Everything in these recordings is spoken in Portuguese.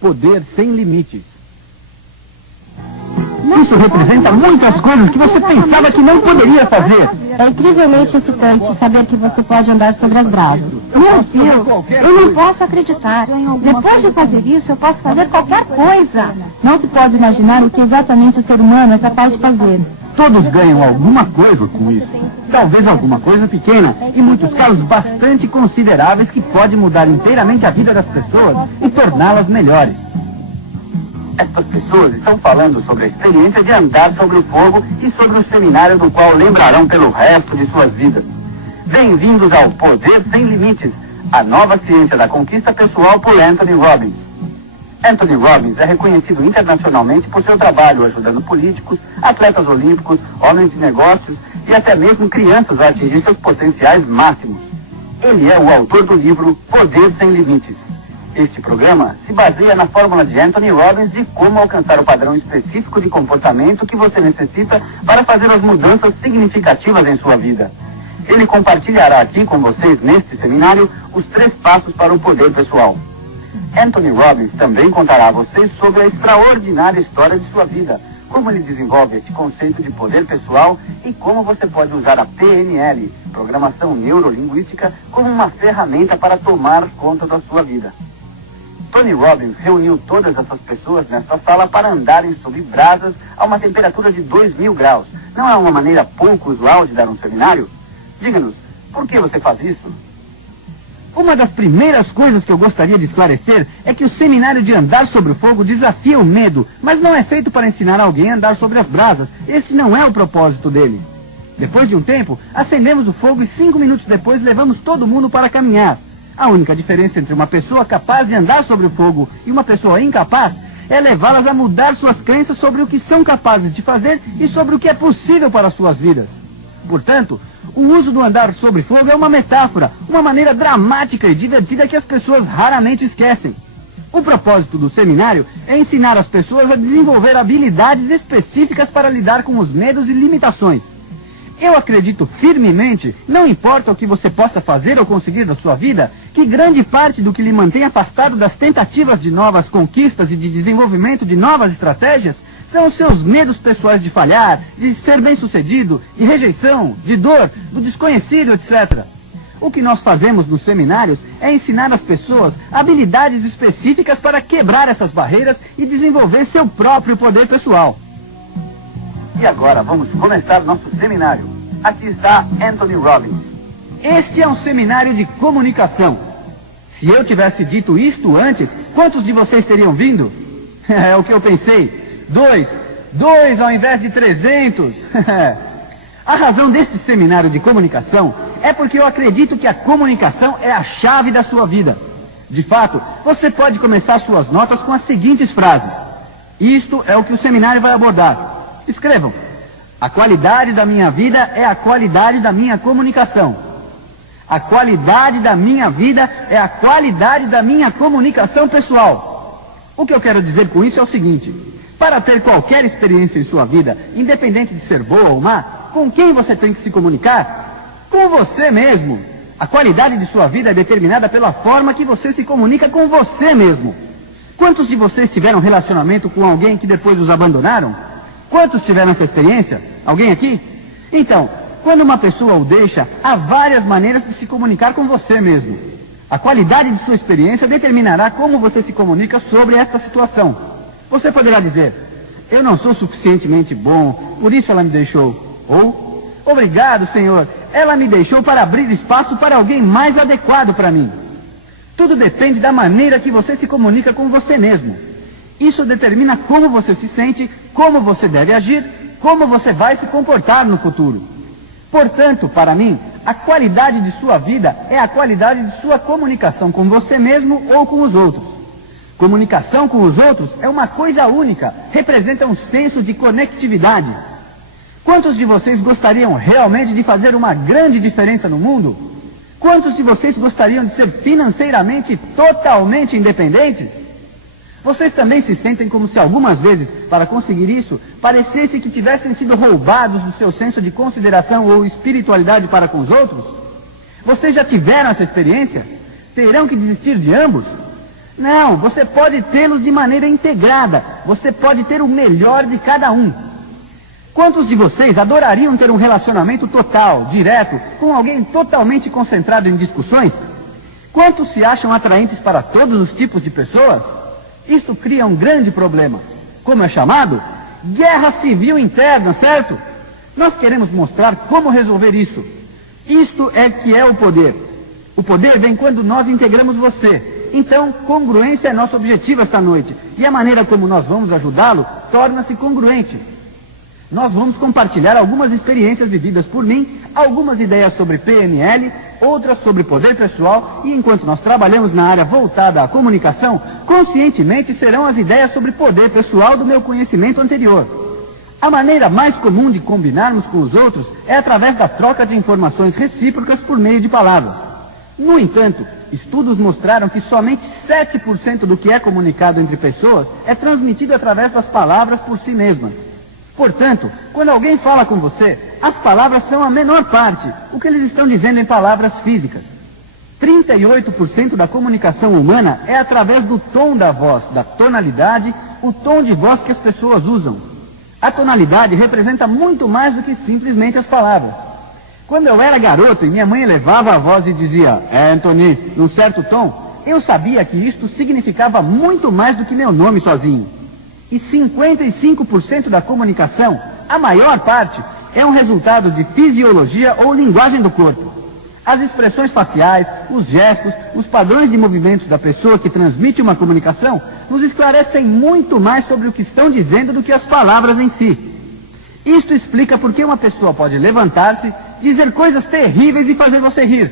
Poder sem limites. Isso representa muitas coisas que você pensava que não poderia fazer. É incrivelmente excitante saber que você pode andar sobre as brasas. Meu Deus, eu não posso acreditar. Depois de fazer isso, eu posso fazer qualquer coisa. Não se pode imaginar o que exatamente o ser humano é capaz de fazer. Todos ganham alguma coisa com isso. Talvez alguma coisa pequena, em muitos casos bastante consideráveis, que pode mudar inteiramente a vida das pessoas e torná-las melhores. Estas pessoas estão falando sobre a experiência de andar sobre o fogo e sobre o seminário do qual lembrarão pelo resto de suas vidas. Bem-vindos ao Poder Sem Limites, a nova ciência da conquista pessoal por Anthony Robbins. Anthony Robbins é reconhecido internacionalmente por seu trabalho ajudando políticos, atletas olímpicos, homens de negócios e até mesmo crianças a atingir seus potenciais máximos. Ele é o autor do livro Poder Sem Limites. Este programa se baseia na fórmula de Anthony Robbins de como alcançar o padrão específico de comportamento que você necessita para fazer as mudanças significativas em sua vida. Ele compartilhará aqui com vocês, neste seminário, os 3 passos para o poder pessoal. Anthony Robbins também contará a vocês sobre a extraordinária história de sua vida, como ele desenvolve este conceito de poder pessoal e como você pode usar a PNL, Programação Neurolinguística, como uma ferramenta para tomar conta da sua vida. Tony Robbins reuniu todas essas pessoas nesta sala para andarem sob brasas a uma temperatura de 2.000 graus. Não é uma maneira pouco usual de dar um seminário? Diga-nos, por que você faz isso? Uma das primeiras coisas que eu gostaria de esclarecer é que o seminário de andar sobre o fogo desafia o medo, mas não é feito para ensinar alguém a andar sobre as brasas. Esse não é o propósito dele. Depois de um tempo, acendemos o fogo e 5 minutos depois levamos todo mundo para caminhar. A única diferença entre uma pessoa capaz de andar sobre o fogo e uma pessoa incapaz é levá-las a mudar suas crenças sobre o que são capazes de fazer e sobre o que é possível para suas vidas. Portanto, o uso do andar sobre fogo é uma metáfora, uma maneira dramática e divertida que as pessoas raramente esquecem. O propósito do seminário é ensinar as pessoas a desenvolver habilidades específicas para lidar com os medos e limitações. Eu acredito firmemente, não importa o que você possa fazer ou conseguir da sua vida, que grande parte do que lhe mantém afastado das tentativas de novas conquistas e de desenvolvimento de novas estratégias são os seus medos pessoais de falhar, de ser bem-sucedido, de rejeição, de dor, do desconhecido, etc. O que nós fazemos nos seminários é ensinar às pessoas habilidades específicas para quebrar essas barreiras e desenvolver seu próprio poder pessoal. E agora vamos começar nosso seminário. Aqui está Anthony Robbins. Este é um seminário de comunicação. Se eu tivesse dito isto antes, quantos de vocês teriam vindo? É o que eu pensei. 2 ao invés de 300. A razão deste seminário de comunicação é porque eu acredito que a comunicação é a chave da sua vida. De fato, você pode começar suas notas com as seguintes frases. Isto é o que o seminário vai abordar. Escrevam. A qualidade da minha vida é a qualidade da minha comunicação. A qualidade da minha vida é a qualidade da minha comunicação pessoal. O que eu quero dizer com isso é o seguinte. Para ter qualquer experiência em sua vida, independente de ser boa ou má, com quem você tem que se comunicar? Com você mesmo. A qualidade de sua vida é determinada pela forma que você se comunica com você mesmo. Quantos de vocês tiveram relacionamento com alguém que depois os abandonaram? Quantos tiveram essa experiência? Alguém aqui? Então, quando uma pessoa o deixa, há várias maneiras de se comunicar com você mesmo. A qualidade de sua experiência determinará como você se comunica sobre esta situação. Você poderá dizer, eu não sou suficientemente bom, por isso ela me deixou. Ou, obrigado, Senhor, ela me deixou para abrir espaço para alguém mais adequado para mim. Tudo depende da maneira que você se comunica com você mesmo. Isso determina como você se sente, como você deve agir, como você vai se comportar no futuro. Portanto, para mim, a qualidade de sua vida é a qualidade de sua comunicação com você mesmo ou com os outros. Comunicação com os outros é uma coisa única, representa um senso de conectividade. Quantos de vocês gostariam realmente de fazer uma grande diferença no mundo? Quantos de vocês gostariam de ser financeiramente totalmente independentes? Vocês também se sentem como se algumas vezes, para conseguir isso, parecesse que tivessem sido roubados do seu senso de consideração ou espiritualidade para com os outros? Vocês já tiveram essa experiência? Terão que desistir de ambos? Não, você pode tê-los de maneira integrada. Você pode ter o melhor de cada um. Quantos de vocês adorariam ter um relacionamento total, direto, com alguém totalmente concentrado em discussões? Quantos se acham atraentes para todos os tipos de pessoas? Isto cria um grande problema. Como é chamado? Guerra civil interna, certo? Nós queremos mostrar como resolver isso. Isto é que é o poder. O poder vem quando nós integramos você. Então, congruência é nosso objetivo esta noite. E a maneira como nós vamos ajudá-lo torna-se congruente. Nós vamos compartilhar algumas experiências vividas por mim, algumas ideias sobre PNL, outras sobre poder pessoal, e enquanto nós trabalhamos na área voltada à comunicação, conscientemente serão as ideias sobre poder pessoal do meu conhecimento anterior. A maneira mais comum de combinarmos com os outros é através da troca de informações recíprocas por meio de palavras. No entanto, estudos mostraram que somente 7% do que é comunicado entre pessoas é transmitido através das palavras por si mesmas. Portanto, quando alguém fala com você, as palavras são a menor parte, o que eles estão dizendo em palavras físicas. 38% da comunicação humana é através do tom da voz, da tonalidade, o tom de voz que as pessoas usam. A tonalidade representa muito mais do que simplesmente as palavras. Quando eu era garoto e minha mãe elevava a voz e dizia, Anthony, num certo tom, eu sabia que isto significava muito mais do que meu nome sozinho. E 55% da comunicação, a maior parte, é um resultado de fisiologia ou linguagem do corpo. As expressões faciais, os gestos, os padrões de movimentos da pessoa que transmite uma comunicação nos esclarecem muito mais sobre o que estão dizendo do que as palavras em si. Isto explica por que uma pessoa pode levantar-se, dizer coisas terríveis e fazer você rir.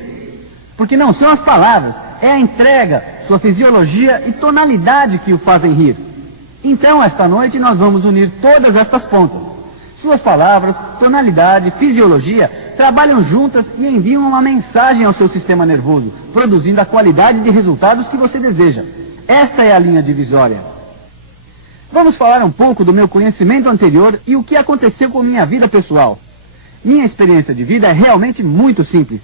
Porque não são as palavras, é a entrega, sua fisiologia e tonalidade que o fazem rir. Então, esta noite, nós vamos unir todas estas pontas. Suas palavras, tonalidade, fisiologia, trabalham juntas e enviam uma mensagem ao seu sistema nervoso, produzindo a qualidade de resultados que você deseja. Esta é a linha divisória. Vamos falar um pouco do meu conhecimento anterior e o que aconteceu com minha vida pessoal. Minha experiência de vida é realmente muito simples.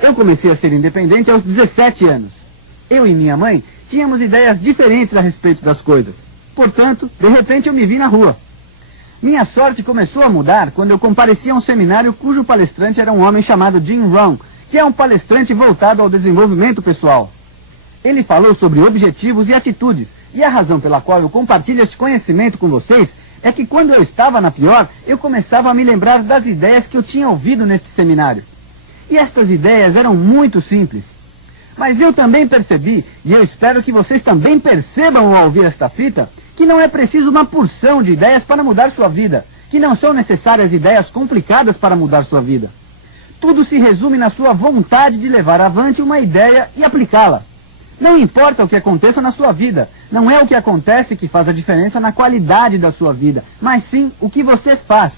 Eu comecei a ser independente aos 17 anos. Eu e minha mãe tínhamos ideias diferentes a respeito das coisas. Portanto, de repente eu me vi na rua. Minha sorte começou a mudar quando eu compareci a um seminário cujo palestrante era um homem chamado Jim Rohn, que é um palestrante voltado ao desenvolvimento pessoal. Ele falou sobre objetivos e atitudes, e a razão pela qual eu compartilho este conhecimento com vocês é que quando eu estava na pior, eu começava a me lembrar das ideias que eu tinha ouvido neste seminário. E estas ideias eram muito simples. Mas eu também percebi, e eu espero que vocês também percebam ao ouvir esta fita, que não é preciso uma porção de ideias para mudar sua vida, que não são necessárias ideias complicadas para mudar sua vida. Tudo se resume na sua vontade de levar avante uma ideia e aplicá-la. Não importa o que aconteça na sua vida, não é o que acontece que faz a diferença na qualidade da sua vida, mas sim o que você faz.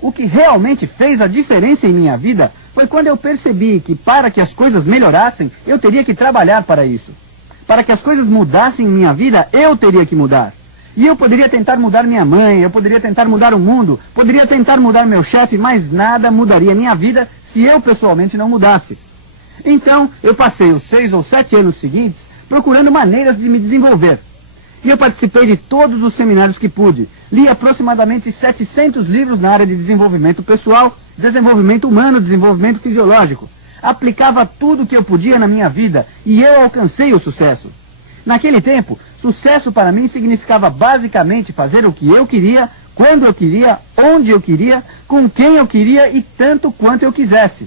O que realmente fez a diferença em minha vida foi quando eu percebi que para que as coisas melhorassem, eu teria que trabalhar para isso. Para que as coisas mudassem em minha vida, eu teria que mudar. E eu poderia tentar mudar minha mãe, eu poderia tentar mudar o mundo, poderia tentar mudar meu chefe, mas nada mudaria minha vida se eu pessoalmente não mudasse. Então, eu passei os 6 ou 7 anos seguintes procurando maneiras de me desenvolver. E eu participei de todos os seminários que pude. Li aproximadamente 700 livros na área de desenvolvimento pessoal, desenvolvimento humano, desenvolvimento fisiológico. Aplicava tudo o que eu podia na minha vida e eu alcancei o sucesso. Naquele tempo, sucesso para mim significava basicamente fazer o que eu queria, quando eu queria, onde eu queria, com quem eu queria e tanto quanto eu quisesse.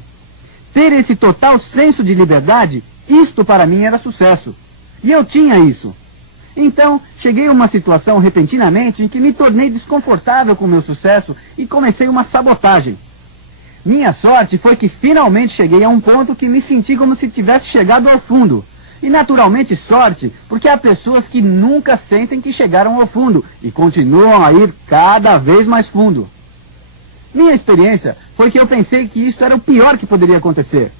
Ter esse total senso de liberdade, isto para mim era sucesso. E eu tinha isso. Então, cheguei a uma situação repentinamente em que me tornei desconfortável com o meu sucesso e comecei uma sabotagem. Minha sorte foi que finalmente cheguei a um ponto que me senti como se tivesse chegado ao fundo. E naturalmente sorte, porque há pessoas que nunca sentem que chegaram ao fundo e continuam a ir cada vez mais fundo. Minha experiência foi que eu pensei que isto era o pior que poderia acontecer.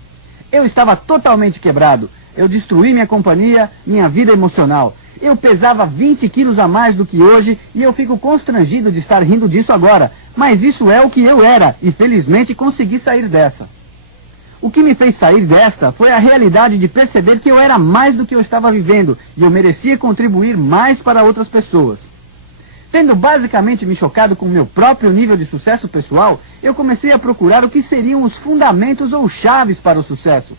Eu estava totalmente quebrado. Eu destruí minha companhia, minha vida emocional. Eu pesava 20 quilos a mais do que hoje e eu fico constrangido de estar rindo disso agora. Mas isso é o que eu era e felizmente consegui sair dessa. O que me fez sair desta foi a realidade de perceber que eu era mais do que eu estava vivendo e eu merecia contribuir mais para outras pessoas. Tendo basicamente me chocado com o meu próprio nível de sucesso pessoal, eu comecei a procurar o que seriam os fundamentos ou chaves para o sucesso.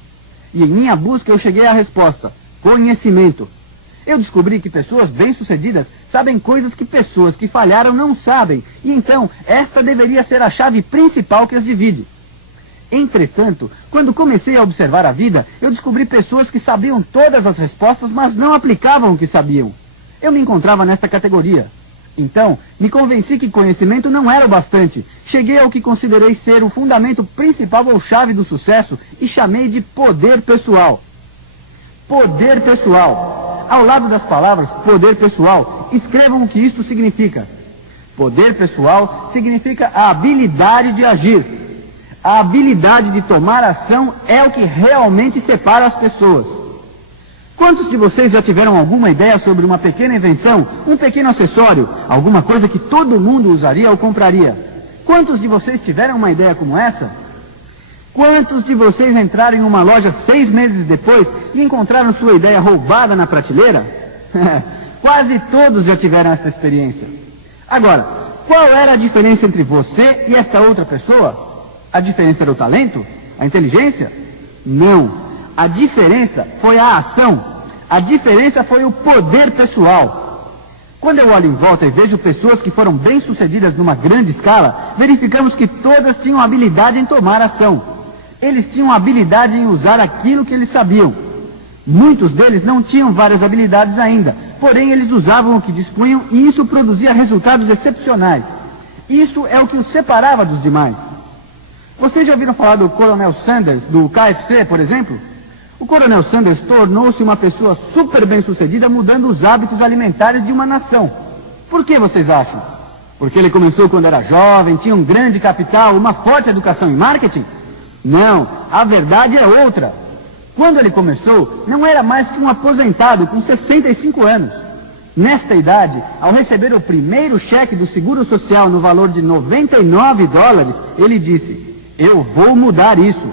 E em minha busca eu cheguei à resposta: conhecimento. Eu descobri que pessoas bem-sucedidas sabem coisas que pessoas que falharam não sabem, e então esta deveria ser a chave principal que as divide. Entretanto, quando comecei a observar a vida, eu descobri pessoas que sabiam todas as respostas, mas não aplicavam o que sabiam. Eu me encontrava nesta categoria. Então, me convenci que conhecimento não era o bastante. Cheguei ao que considerei ser o fundamento principal ou chave do sucesso e chamei de poder pessoal. Poder pessoal. Ao lado das palavras poder pessoal, escrevam o que isto significa. Poder pessoal significa a habilidade de agir. A habilidade de tomar ação é o que realmente separa as pessoas. Quantos de vocês já tiveram alguma ideia sobre uma pequena invenção, um pequeno acessório, alguma coisa que todo mundo usaria ou compraria? Quantos de vocês tiveram uma ideia como essa? Quantos de vocês entraram em uma loja 6 meses depois e encontraram sua ideia roubada na prateleira? Quase todos já tiveram essa experiência. Agora, qual era a diferença entre você e esta outra pessoa? A diferença era o talento? A inteligência? Não. A diferença foi a ação. A diferença foi o poder pessoal. Quando eu olho em volta e vejo pessoas que foram bem-sucedidas numa grande escala, verificamos que todas tinham habilidade em tomar ação. Eles tinham habilidade em usar aquilo que eles sabiam. Muitos deles não tinham várias habilidades ainda, porém eles usavam o que dispunham e isso produzia resultados excepcionais. Isto é o que os separava dos demais. Vocês já ouviram falar do Coronel Sanders, do KFC, por exemplo? O Coronel Sanders tornou-se uma pessoa super bem-sucedida mudando os hábitos alimentares de uma nação. Por que vocês acham? Porque ele começou quando era jovem, tinha um grande capital, uma forte educação em marketing? Não, a verdade é outra. Quando ele começou, não era mais que um aposentado com 65 anos. Nesta idade, ao receber o primeiro cheque do Seguro Social no valor de $99, ele disse: eu vou mudar isso.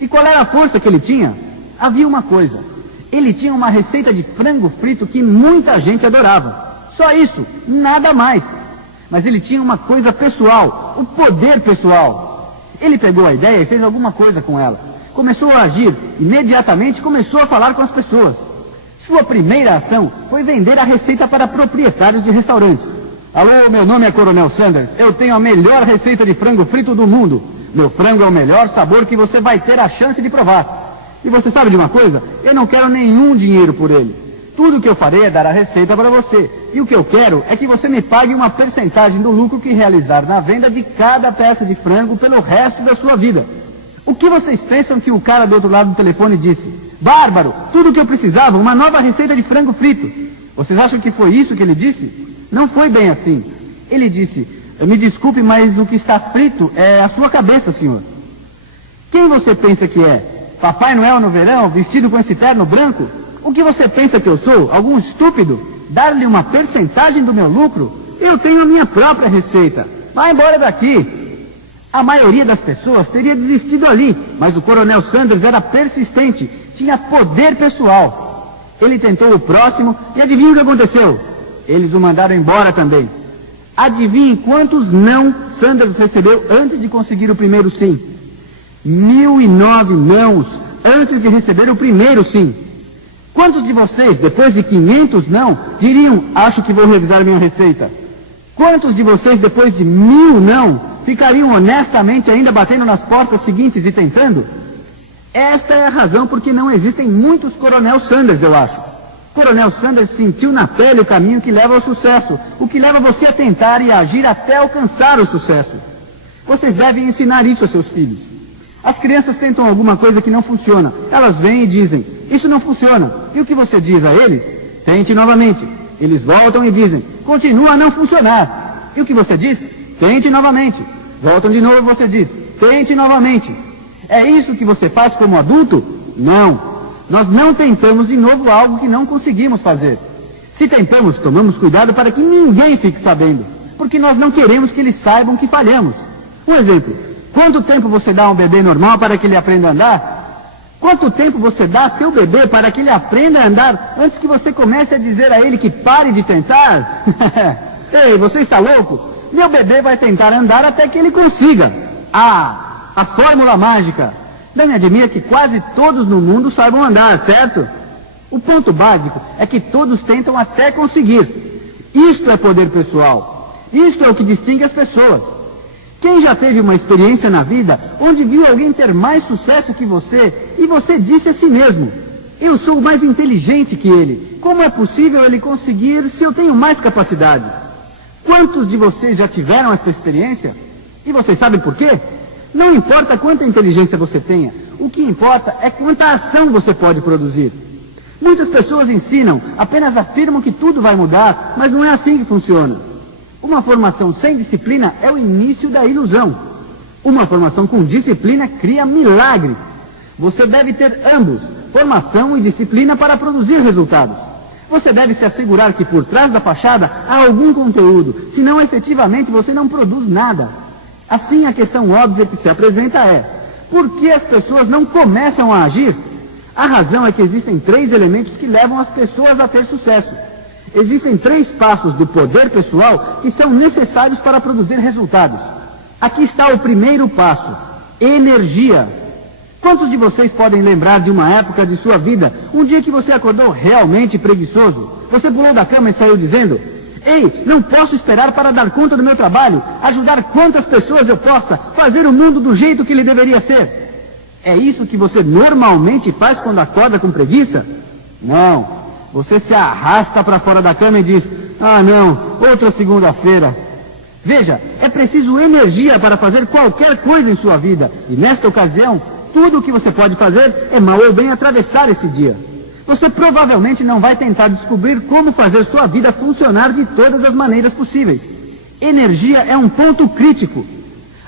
E qual era a força que ele tinha? Havia uma coisa. Ele tinha uma receita de frango frito que muita gente adorava. Só isso, nada mais. Mas ele tinha uma coisa pessoal, o poder pessoal. Ele pegou a ideia e fez alguma coisa com ela. Começou a agir, imediatamente começou a falar com as pessoas. Sua primeira ação foi vender a receita para proprietários de restaurantes. Alô, meu nome é Coronel Sanders, eu tenho a melhor receita de frango frito do mundo. Meu frango é o melhor sabor que você vai ter a chance de provar. E você sabe de uma coisa? Eu não quero nenhum dinheiro por ele. Tudo que eu farei é dar a receita para você. E o que eu quero é que você me pague uma percentagem do lucro que realizar na venda de cada peça de frango pelo resto da sua vida. O que vocês pensam que o cara do outro lado do telefone disse? Bárbaro, tudo o que eu precisava, uma nova receita de frango frito. Vocês acham que foi isso que ele disse? Não foi bem assim. Ele disse: me desculpe, mas o que está frito é a sua cabeça, senhor. Quem você pensa que é? Papai Noel no verão, vestido com esse terno branco? O que você pensa que eu sou? Algum estúpido? Dar-lhe uma percentagem do meu lucro? Eu tenho a minha própria receita. Vá embora daqui. A maioria das pessoas teria desistido ali, mas o Coronel Sanders era persistente, tinha poder pessoal. Ele tentou o próximo e adivinha o que aconteceu? Eles o mandaram embora também. Adivinhe quantos não Sanders recebeu antes de conseguir o primeiro sim? 1009 nãos antes de receber o primeiro sim. Quantos de vocês, depois de 500 não, diriam: acho que vou revisar minha receita? Quantos de vocês, depois de 1000 não, ficariam honestamente ainda batendo nas portas seguintes e tentando? Esta é a razão por que não existem muitos Coronel Sanders, eu acho. Coronel Sanders sentiu na pele o caminho que leva ao sucesso, o que leva você a tentar e a agir até alcançar o sucesso. Vocês devem ensinar isso a seus filhos. As crianças tentam alguma coisa que não funciona. Elas vêm e dizem: isso não funciona. E o que você diz a eles? Tente novamente. Eles voltam e dizem: continua a não funcionar. E o que você diz? Tente novamente. Voltam de novo e você diz: tente novamente. É isso que você faz como adulto? Não. Nós não tentamos de novo algo que não conseguimos fazer. Se tentamos, tomamos cuidado para que ninguém fique sabendo, porque nós não queremos que eles saibam que falhamos. Um exemplo: Quanto tempo você dá a um bebê normal para que ele aprenda a andar? Quanto tempo você dá a seu bebê para que ele aprenda a andar antes que você comece a dizer a ele que pare de tentar? Ei, você está louco? Meu bebê vai tentar andar até que ele consiga. Ah, a fórmula mágica. Não me admira que quase todos no mundo saibam andar, certo? O ponto básico é que todos tentam até conseguir. Isto é poder pessoal. Isto é o que distingue as pessoas. Quem já teve uma experiência na vida onde viu alguém ter mais sucesso que você e você disse a si mesmo: eu sou mais inteligente que ele. Como é possível ele conseguir se eu tenho mais capacidade? Quantos de vocês já tiveram essa experiência? E vocês sabem por quê? Não importa quanta inteligência você tenha, o que importa é quanta ação você pode produzir. Muitas pessoas ensinam, apenas afirmam que tudo vai mudar, mas não é assim que funciona. Uma formação sem disciplina é o início da ilusão. Uma formação com disciplina cria milagres. Você deve ter ambos, formação e disciplina, para produzir resultados. Você deve se assegurar que por trás da fachada há algum conteúdo, senão efetivamente você não produz nada. Assim, a questão óbvia que se apresenta é: por que as pessoas não começam a agir? A razão é que existem 3 elementos que levam as pessoas a ter sucesso. Existem 3 passos do poder pessoal que são necessários para produzir resultados. Aqui está o primeiro passo: energia. Quantos de vocês podem lembrar de uma época de sua vida, um dia que você acordou realmente preguiçoso? Você pulou da cama e saiu dizendo: ei, não posso esperar para dar conta do meu trabalho, ajudar quantas pessoas eu possa, fazer o mundo do jeito que ele deveria ser. É isso que você normalmente faz quando acorda com preguiça? Não. Você se arrasta para fora da cama e diz: ah não, outra segunda-feira. Veja, é preciso energia para fazer qualquer coisa em sua vida. E nesta ocasião, tudo o que você pode fazer é mal ou bem atravessar esse dia. Você provavelmente não vai tentar descobrir como fazer sua vida funcionar de todas as maneiras possíveis. Energia é um ponto crítico.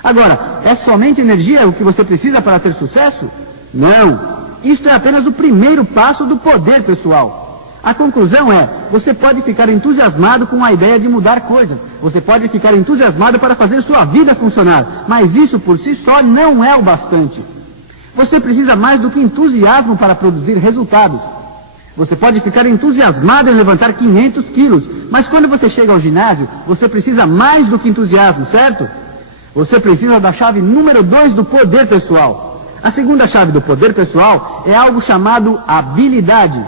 Agora, é somente energia o que você precisa para ter sucesso? Não. Isto é apenas o primeiro passo do poder pessoal. A conclusão é: você pode ficar entusiasmado com a ideia de mudar coisas. Você pode ficar entusiasmado para fazer sua vida funcionar. Mas isso por si só não é o bastante. Você precisa mais do que entusiasmo para produzir resultados. Você pode ficar entusiasmado em levantar 500 quilos, mas quando você chega ao ginásio, você precisa mais do que entusiasmo, certo? Você precisa da chave número 2 do poder pessoal. A segunda chave do poder pessoal é algo chamado habilidade.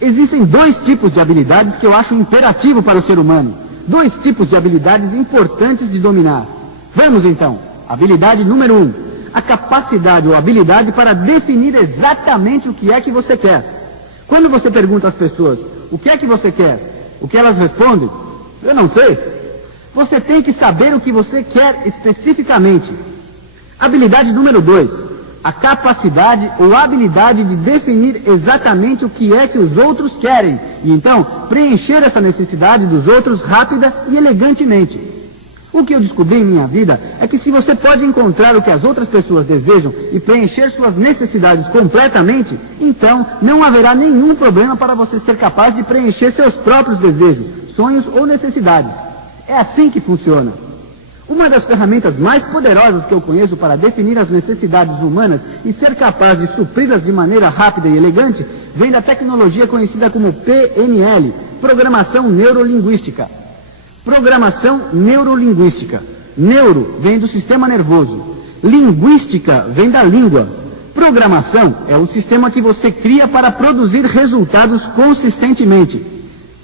Existem 2 tipos de habilidades que eu acho imperativo para o ser humano. 2 tipos de habilidades importantes de dominar. Vamos então. Habilidade número 1. A capacidade ou habilidade para definir exatamente o que é que você quer. Quando você pergunta às pessoas: o que é que você quer? O que elas respondem? Eu não sei. Você tem que saber o que você quer especificamente. Habilidade número 2. A capacidade ou habilidade de definir exatamente o que é que os outros querem. E então, preencher essa necessidade dos outros rápida e elegantemente. O que eu descobri em minha vida é que se você pode encontrar o que as outras pessoas desejam e preencher suas necessidades completamente, então não haverá nenhum problema para você ser capaz de preencher seus próprios desejos, sonhos ou necessidades. É assim que funciona. Uma das ferramentas mais poderosas que eu conheço para definir as necessidades humanas e ser capaz de supri-las de maneira rápida e elegante vem da tecnologia conhecida como PNL, Programação Neurolinguística. Programação neurolinguística. Neuro vem do sistema nervoso. Linguística vem da língua. Programação é o sistema que você cria para produzir resultados consistentemente.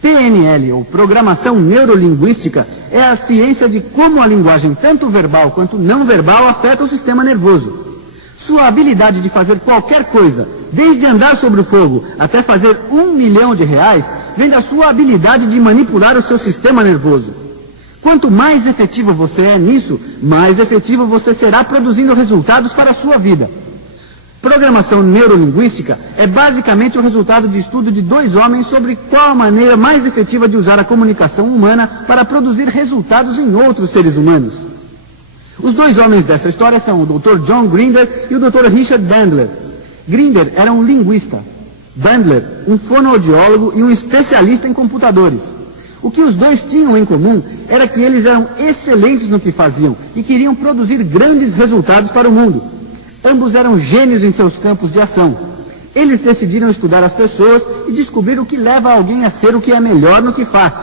PNL, ou Programação Neurolinguística, é a ciência de como a linguagem, tanto verbal quanto não verbal, afeta o sistema nervoso. Sua habilidade de fazer qualquer coisa, desde andar sobre o fogo até fazer R$1 milhão, vem da sua habilidade de manipular o seu sistema nervoso. Quanto mais efetivo você é nisso, mais efetivo você será produzindo resultados para a sua vida. Programação neurolinguística é basicamente o resultado de estudo de 2 homens sobre qual a maneira mais efetiva de usar a comunicação humana para produzir resultados em outros seres humanos. Os 2 homens dessa história são o Dr. John Grinder e o Dr. Richard Bandler. Grinder era um linguista. Bandler, um fonoaudiólogo e um especialista em computadores. O que os dois tinham em comum era que eles eram excelentes no que faziam e queriam produzir grandes resultados para o mundo. Ambos eram gênios em seus campos de ação. Eles decidiram estudar as pessoas e descobrir o que leva alguém a ser o que é melhor no que faz.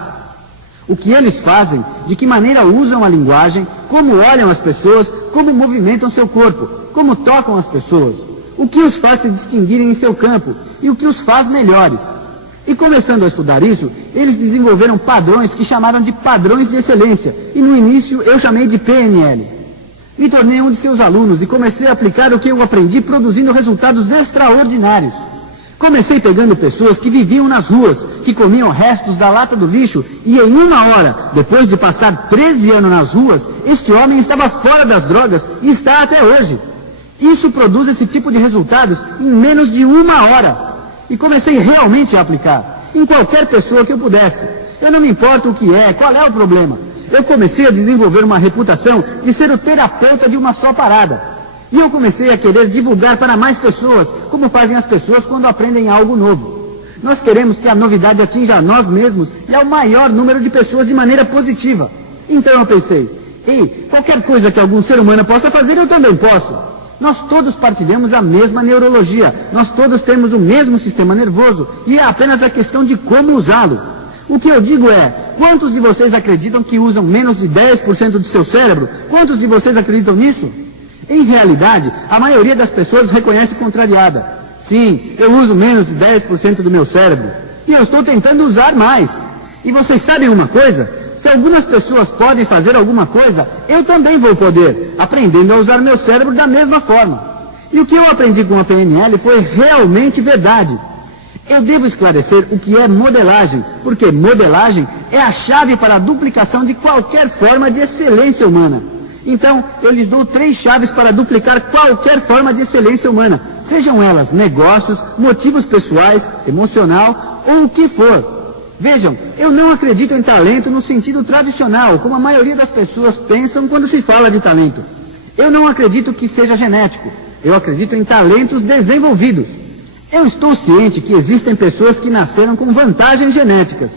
O que eles fazem, de que maneira usam a linguagem, como olham as pessoas, como movimentam seu corpo, como tocam as pessoas, o que os faz se distinguirem em seu campo e o que os faz melhores. E começando a estudar isso, eles desenvolveram padrões que chamaram de padrões de excelência, e no início eu chamei de PNL. Me tornei um de seus alunos e comecei a aplicar o que eu aprendi produzindo resultados extraordinários. Comecei pegando pessoas que viviam nas ruas, que comiam restos da lata do lixo, e em 1 hora, depois de passar 13 anos nas ruas, este homem estava fora das drogas e está até hoje. Isso produz esse tipo de resultados em menos de 1 hora. E comecei realmente a aplicar, em qualquer pessoa que eu pudesse. Eu não me importo o que é, qual é o problema. Eu comecei a desenvolver uma reputação de ser o terapeuta de uma só parada. E eu comecei a querer divulgar para mais pessoas, como fazem as pessoas quando aprendem algo novo. Nós queremos que a novidade atinja a nós mesmos e ao maior número de pessoas de maneira positiva. Então eu pensei, ei, qualquer coisa que algum ser humano possa fazer, eu também posso. Nós todos partilhamos a mesma neurologia, nós todos temos o mesmo sistema nervoso, e é apenas a questão de como usá-lo. O que eu digo é, quantos de vocês acreditam que usam menos de 10% do seu cérebro? Quantos de vocês acreditam nisso? Em realidade, a maioria das pessoas reconhece contrariada. Sim, eu uso menos de 10% do meu cérebro. E eu estou tentando usar mais. E vocês sabem uma coisa? Se algumas pessoas podem fazer alguma coisa, eu também vou poder, aprendendo a usar meu cérebro da mesma forma. E o que eu aprendi com a PNL foi realmente verdade. Eu devo esclarecer o que é modelagem, porque modelagem é a chave para a duplicação de qualquer forma de excelência humana. Então, eu lhes dou 3 chaves para duplicar qualquer forma de excelência humana, sejam elas negócios, motivos pessoais, emocional ou o que for. Vejam, eu não acredito em talento no sentido tradicional, como a maioria das pessoas pensam quando se fala de talento. Eu não acredito que seja genético, eu acredito em talentos desenvolvidos. Eu estou ciente que existem pessoas que nasceram com vantagens genéticas.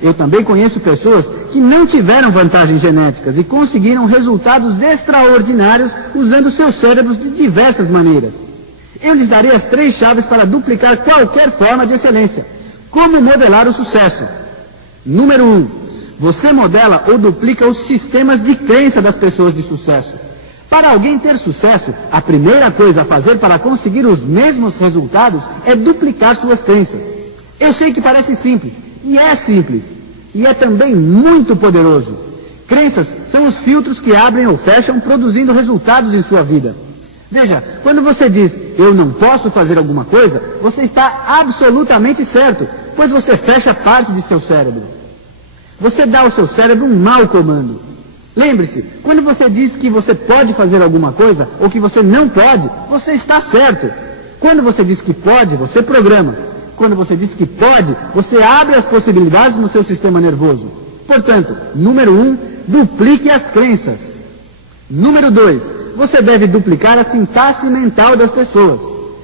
Eu também conheço pessoas que não tiveram vantagens genéticas e conseguiram resultados extraordinários usando seus cérebros de diversas maneiras. Eu lhes darei as 3 chaves para duplicar qualquer forma de excelência. Como modelar o sucesso? Número 1. Você modela ou duplica os sistemas de crença das pessoas de sucesso. Para alguém ter sucesso, a primeira coisa a fazer para conseguir os mesmos resultados é duplicar suas crenças. Eu sei que parece simples. E é simples. E é também muito poderoso. Crenças são os filtros que abrem ou fecham, produzindo resultados em sua vida. Veja, quando você diz, eu não posso fazer alguma coisa, você está absolutamente certo, pois você fecha parte de seu cérebro. Você dá ao seu cérebro um mau comando. Lembre-se, quando você diz que você pode fazer alguma coisa, ou que você não pode, você está certo. Quando você diz que pode, você programa. Quando você diz que pode, você abre as possibilidades no seu sistema nervoso. Portanto, número 1, duplique as crenças. Número 2, você deve duplicar a sintaxe mental das pessoas.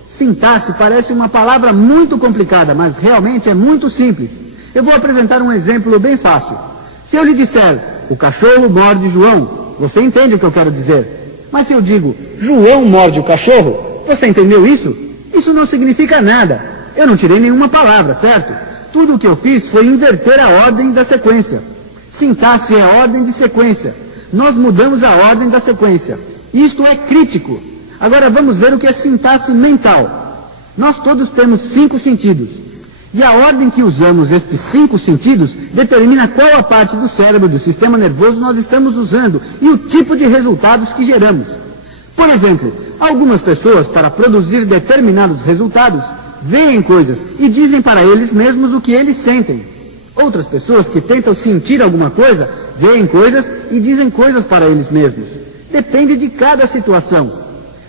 Sintaxe parece uma palavra muito complicada, mas realmente é muito simples. Eu vou apresentar um exemplo bem fácil. Se eu lhe disser, o cachorro morde João, você entende o que eu quero dizer. Mas se eu digo, João morde o cachorro, você entendeu isso? Isso não significa nada. Eu não tirei nenhuma palavra, certo? Tudo o que eu fiz foi inverter a ordem da sequência. Sintaxe é a ordem de sequência. Nós mudamos a ordem da sequência. Isto é crítico. Agora vamos ver o que é sintaxe mental. Nós todos temos 5 sentidos. E a ordem que usamos estes 5 sentidos determina qual a parte do cérebro do sistema nervoso nós estamos usando e o tipo de resultados que geramos. Por exemplo, algumas pessoas, para produzir determinados resultados, veem coisas e dizem para eles mesmos o que eles sentem. Outras pessoas que tentam sentir alguma coisa, veem coisas e dizem coisas para eles mesmos. Depende de cada situação.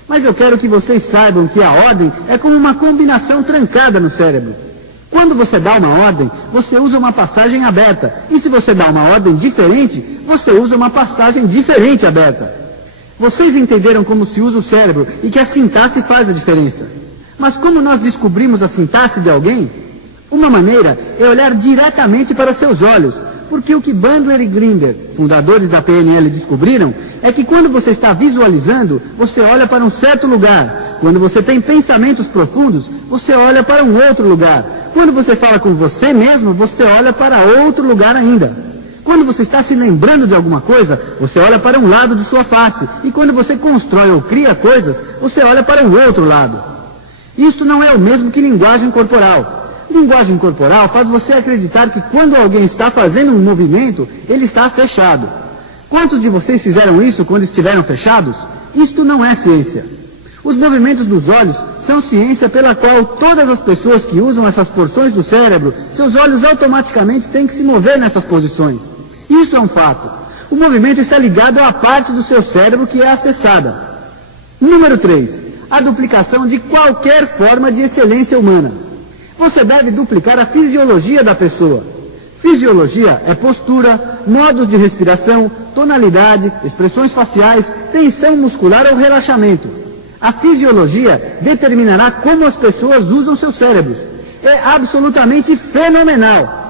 Mas eu quero que vocês saibam que a ordem é como uma combinação trancada no cérebro. Quando você dá uma ordem, você usa uma passagem aberta. E se você dá uma ordem diferente, você usa uma passagem diferente aberta. Vocês entenderam como se usa o cérebro e que a sintaxe faz a diferença. Mas como nós descobrimos a sintaxe de alguém? Uma maneira é olhar diretamente para seus olhos, porque o que Bandler e Grinder, fundadores da PNL, descobriram é que quando você está visualizando, você olha para um certo lugar. Quando você tem pensamentos profundos, você olha para um outro lugar. Quando você fala com você mesmo, você olha para outro lugar ainda. Quando você está se lembrando de alguma coisa, você olha para um lado de sua face. E quando você constrói ou cria coisas, você olha para o outro lado. Isto não é o mesmo que linguagem corporal. Linguagem corporal faz você acreditar que quando alguém está fazendo um movimento, ele está fechado. Quantos de vocês fizeram isso quando estiveram fechados? Isto não é ciência. Os movimentos dos olhos são ciência pela qual todas as pessoas que usam essas porções do cérebro, seus olhos automaticamente têm que se mover nessas posições. Isso é um fato. O movimento está ligado à parte do seu cérebro que é acessada. Número 3. A duplicação de qualquer forma de excelência humana. Você deve duplicar a fisiologia da pessoa. Fisiologia é postura, modos de respiração, tonalidade, expressões faciais, tensão muscular ou relaxamento. A fisiologia determinará como as pessoas usam seus cérebros. É absolutamente fenomenal.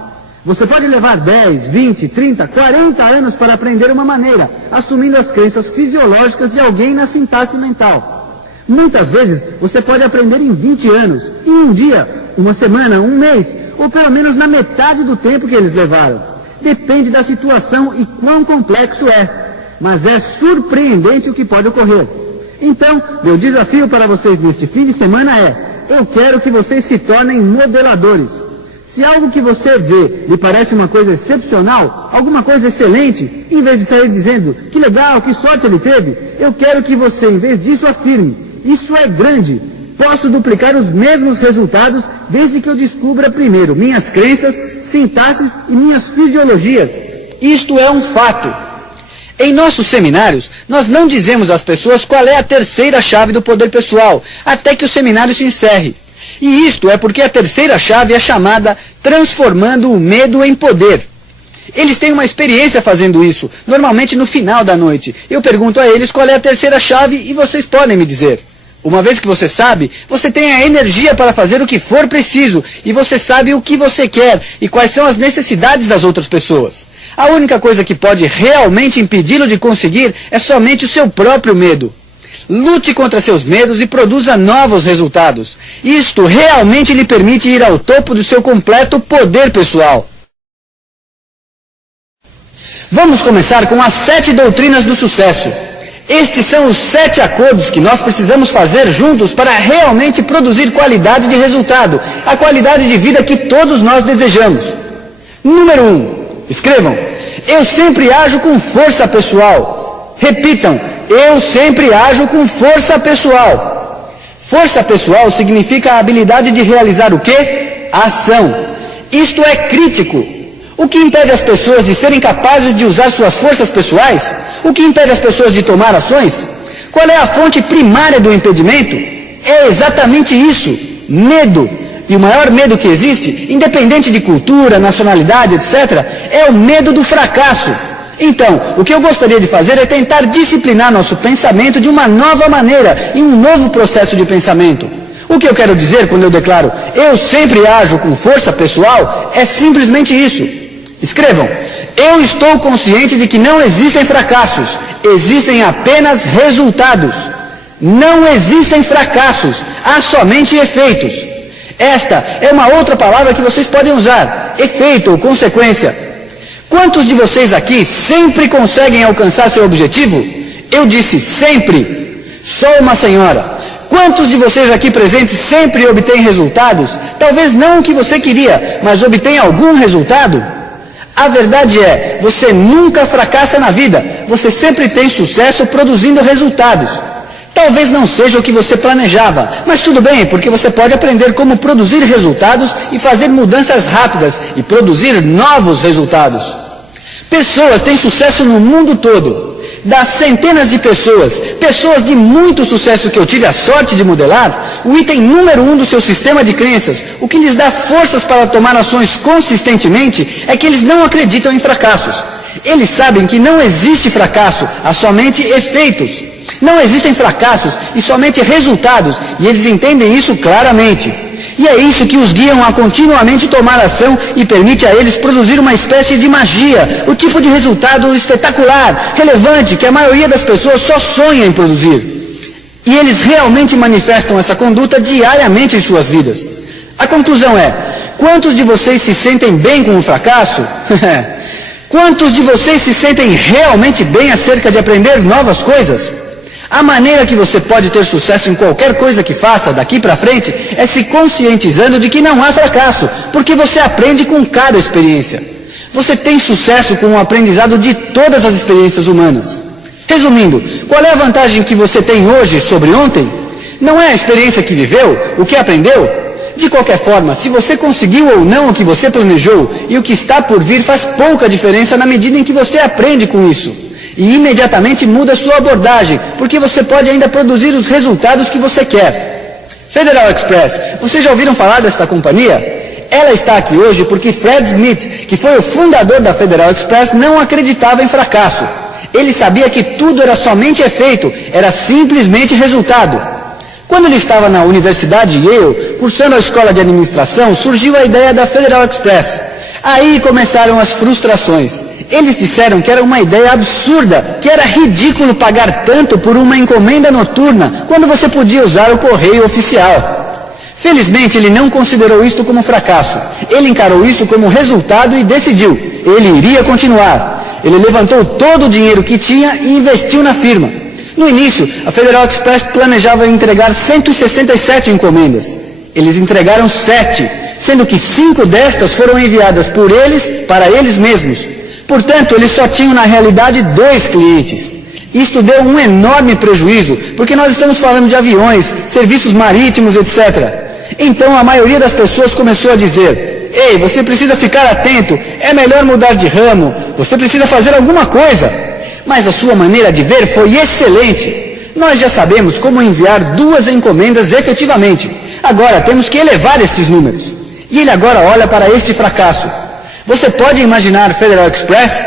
Você pode levar 10, 20, 30, 40 anos para aprender uma maneira, assumindo as crenças fisiológicas de alguém na sintaxe mental. Muitas vezes você pode aprender em 20 anos, em um dia, uma semana, um mês, ou pelo menos na metade do tempo que eles levaram. Depende da situação e quão complexo é. Mas é surpreendente o que pode ocorrer. Então, meu desafio para vocês neste fim de semana é: eu quero que vocês se tornem modeladores. Se algo que você vê lhe parece uma coisa excepcional, alguma coisa excelente, em vez de sair dizendo, que legal, que sorte ele teve, eu quero que você, em vez disso, afirme, isso é grande. Posso duplicar os mesmos resultados desde que eu descubra primeiro minhas crenças, sintaxes e minhas fisiologias. Isto é um fato. Em nossos seminários, nós não dizemos às pessoas qual é a terceira chave do poder pessoal, até que o seminário se encerre. E isto é porque a terceira chave é chamada transformando o medo em poder. Eles têm uma experiência fazendo isso, normalmente no final da noite. Eu pergunto a eles qual é a terceira chave e vocês podem me dizer. Uma vez que você sabe, você tem a energia para fazer o que for preciso, e você sabe o que você quer e quais são as necessidades das outras pessoas. A única coisa que pode realmente impedi-lo de conseguir é somente o seu próprio medo. Lute contra seus medos e produza novos resultados. Isto realmente lhe permite ir ao topo do seu completo poder pessoal. Vamos começar com as 7 doutrinas do sucesso. Estes são os 7 acordos que nós precisamos fazer juntos para realmente produzir qualidade de resultado, a qualidade de vida que todos nós desejamos. Número 1. Escrevam: eu sempre ajo com força pessoal. Repitam: eu sempre ajo com força pessoal. Força pessoal significa a habilidade de realizar o quê? Ação. Isto é crítico. O que impede as pessoas de serem capazes de usar suas forças pessoais? O que impede as pessoas de tomar ações? Qual é a fonte primária do impedimento? É exatamente isso: medo. E o maior medo que existe, independente de cultura, nacionalidade, etc., é o medo do fracasso. Então, o que eu gostaria de fazer é tentar disciplinar nosso pensamento de uma nova maneira, em um novo processo de pensamento. O que eu quero dizer quando eu declaro eu sempre ajo com força pessoal é simplesmente isso. Escrevam: eu estou consciente de que não existem fracassos, existem apenas resultados. Não existem fracassos, há somente efeitos. Esta é uma outra palavra que vocês podem usar: efeito ou consequência. Quantos de vocês aqui sempre conseguem alcançar seu objetivo? Eu disse sempre. Só uma senhora. Quantos de vocês aqui presentes sempre obtêm resultados? Talvez não o que você queria, mas obtém algum resultado? A verdade é, você nunca fracassa na vida. Você sempre tem sucesso produzindo resultados. Talvez não seja o que você planejava, mas tudo bem, porque você pode aprender como produzir resultados e fazer mudanças rápidas e produzir novos resultados. Pessoas têm sucesso no mundo todo. Das centenas de pessoas de muito sucesso que eu tive a sorte de modelar, o item número 1 do seu sistema de crenças, o que lhes dá forças para tomar ações consistentemente, é que eles não acreditam em fracassos. Eles sabem que não existe fracasso, há somente efeitos. Não existem fracassos e somente resultados, e eles entendem isso claramente. E é isso que os guiam a continuamente tomar ação e permite a eles produzir uma espécie de magia, o tipo de resultado espetacular, relevante, que a maioria das pessoas só sonha em produzir. E eles realmente manifestam essa conduta diariamente em suas vidas. A conclusão é, quantos de vocês se sentem bem com o fracasso? Quantos de vocês se sentem realmente bem acerca de aprender novas coisas? A maneira que você pode ter sucesso em qualquer coisa que faça daqui para frente é se conscientizando de que não há fracasso, porque você aprende com cada experiência. Você tem sucesso com o aprendizado de todas as experiências humanas. Resumindo, qual é a vantagem que você tem hoje sobre ontem? Não é a experiência que viveu, o que aprendeu? De qualquer forma, se você conseguiu ou não o que você planejou e o que está por vir faz pouca diferença na medida em que você aprende com isso. E imediatamente muda sua abordagem, porque você pode ainda produzir os resultados que você quer. Federal Express, vocês já ouviram falar desta companhia? Ela está aqui hoje porque Fred Smith, que foi o fundador da Federal Express, não acreditava em fracasso. Ele sabia que tudo era somente efeito, era simplesmente resultado. Quando ele estava na Universidade Yale, cursando a escola de administração, surgiu a ideia da Federal Express. Aí começaram as frustrações. Eles disseram que era uma ideia absurda, que era ridículo pagar tanto por uma encomenda noturna, quando você podia usar o correio oficial. Felizmente, ele não considerou isto como fracasso. Ele encarou isto como resultado e decidiu. Ele iria continuar. Ele levantou todo o dinheiro que tinha e investiu na firma. No início, a Federal Express planejava entregar 167 encomendas. Eles entregaram 7, sendo que 5 destas foram enviadas por eles para eles mesmos. Portanto, eles só tinham na realidade 2 clientes. Isto deu um enorme prejuízo, porque nós estamos falando de aviões, serviços marítimos, etc. Então a maioria das pessoas começou a dizer: ei, você precisa ficar atento, é melhor mudar de ramo, você precisa fazer alguma coisa. Mas a sua maneira de ver foi excelente. Nós já sabemos como enviar 2 encomendas efetivamente. Agora temos que elevar estes números. E ele agora olha para este fracasso. Você pode imaginar Federal Express?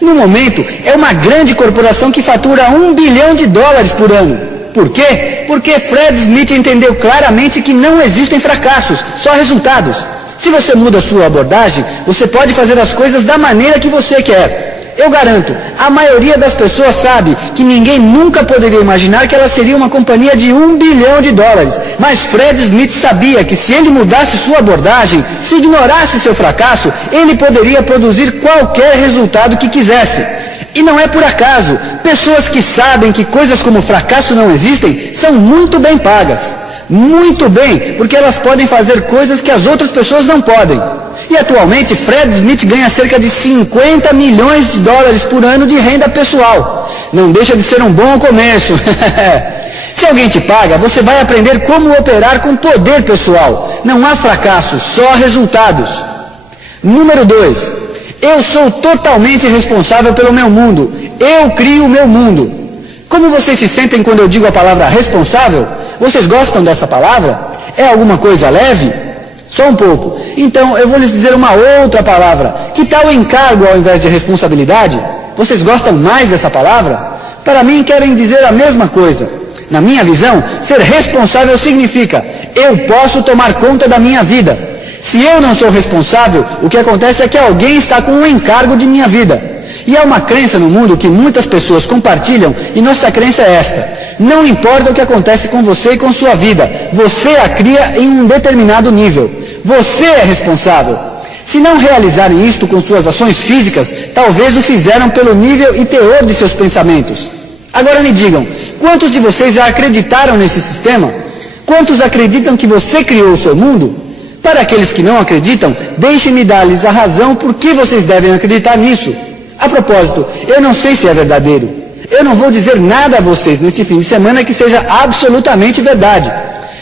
No momento, é uma grande corporação que fatura $1 bilhão por ano. Por quê? Porque Fred Smith entendeu claramente que não existem fracassos, só resultados. Se você muda a sua abordagem, você pode fazer as coisas da maneira que você quer. Eu garanto, a maioria das pessoas sabe que ninguém nunca poderia imaginar que ela seria uma companhia de $1 bilhão. Mas Fred Smith sabia que se ele mudasse sua abordagem, se ignorasse seu fracasso, ele poderia produzir qualquer resultado que quisesse. E não é por acaso, pessoas que sabem que coisas como fracasso não existem, são muito bem pagas. Muito bem, porque elas podem fazer coisas que as outras pessoas não podem. E atualmente Fred Smith ganha cerca de $50 milhões por ano de renda pessoal. Não deixa de ser um bom começo. Se alguém te paga, você vai aprender como operar com poder pessoal. Não há fracasso, só resultados. Número 2. Eu sou totalmente responsável pelo meu mundo. Eu crio o meu mundo. Como vocês se sentem quando eu digo a palavra responsável? Vocês gostam dessa palavra? É alguma coisa leve? Só um pouco. Então, eu vou lhes dizer uma outra palavra. Que tal encargo ao invés de responsabilidade? Vocês gostam mais dessa palavra? Para mim, querem dizer a mesma coisa. Na minha visão, ser responsável significa: eu posso tomar conta da minha vida. Se eu não sou responsável, o que acontece é que alguém está com um encargo de minha vida. E há uma crença no mundo que muitas pessoas compartilham, e nossa crença é esta: não importa o que acontece com você e com sua vida, você a cria em um determinado nível. Você é responsável. Se não realizarem isto com suas ações físicas, talvez o fizeram pelo nível e teor de seus pensamentos. Agora me digam, quantos de vocês já acreditaram nesse sistema? Quantos acreditam que você criou o seu mundo? Para aqueles que não acreditam, deixem-me dar-lhes a razão por que vocês devem acreditar nisso. A propósito, eu não sei se é verdadeiro. Eu não vou dizer nada a vocês neste fim de semana que seja absolutamente verdade.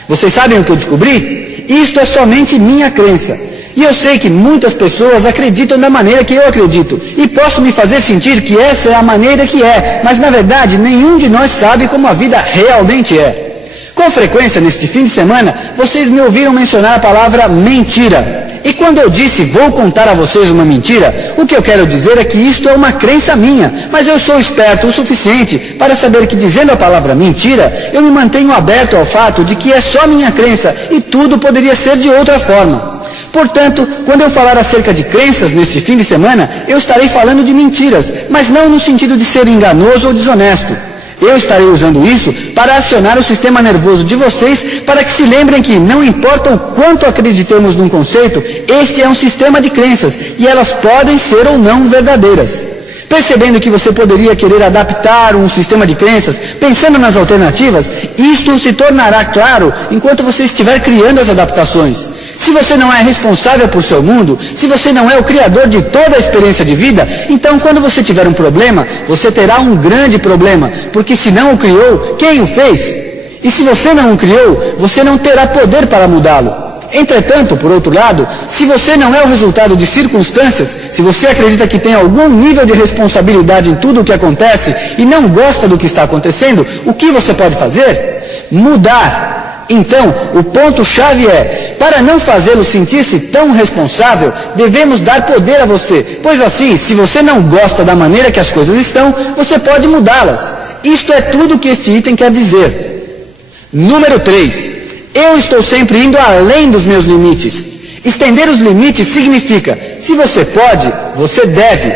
Vocês sabem o que eu descobri? Isto é somente minha crença. E eu sei que muitas pessoas acreditam da maneira que eu acredito. E posso me fazer sentir que essa é a maneira que é. Mas na verdade, nenhum de nós sabe como a vida realmente é. Com frequência, neste fim de semana, vocês me ouviram mencionar a palavra mentira. E quando eu disse vou contar a vocês uma mentira, o que eu quero dizer é que isto é uma crença minha, mas eu sou esperto o suficiente para saber que dizendo a palavra mentira, eu me mantenho aberto ao fato de que é só minha crença e tudo poderia ser de outra forma. Portanto, quando eu falar acerca de crenças neste fim de semana, eu estarei falando de mentiras, mas não no sentido de ser enganoso ou desonesto. Eu estarei usando isso para acionar o sistema nervoso de vocês para que se lembrem que, não importa o quanto acreditemos num conceito, este é um sistema de crenças e elas podem ser ou não verdadeiras. Percebendo que você poderia querer adaptar um sistema de crenças, pensando nas alternativas, isto se tornará claro enquanto você estiver criando as adaptações. Se você não é responsável por seu mundo, se você não é o criador de toda a experiência de vida, então quando você tiver um problema, você terá um grande problema, porque se não o criou, quem o fez? E se você não o criou, você não terá poder para mudá-lo. Entretanto, por outro lado, se você não é o resultado de circunstâncias, se você acredita que tem algum nível de responsabilidade em tudo o que acontece e não gosta do que está acontecendo, o que você pode fazer? Mudar. Então, o ponto-chave é, para não fazê-lo sentir-se tão responsável, devemos dar poder a você, pois assim, se você não gosta da maneira que as coisas estão, você pode mudá-las. Isto é tudo o que este item quer dizer. Número 3. Eu estou sempre indo além dos meus limites. Estender os limites significa, se você pode, você deve.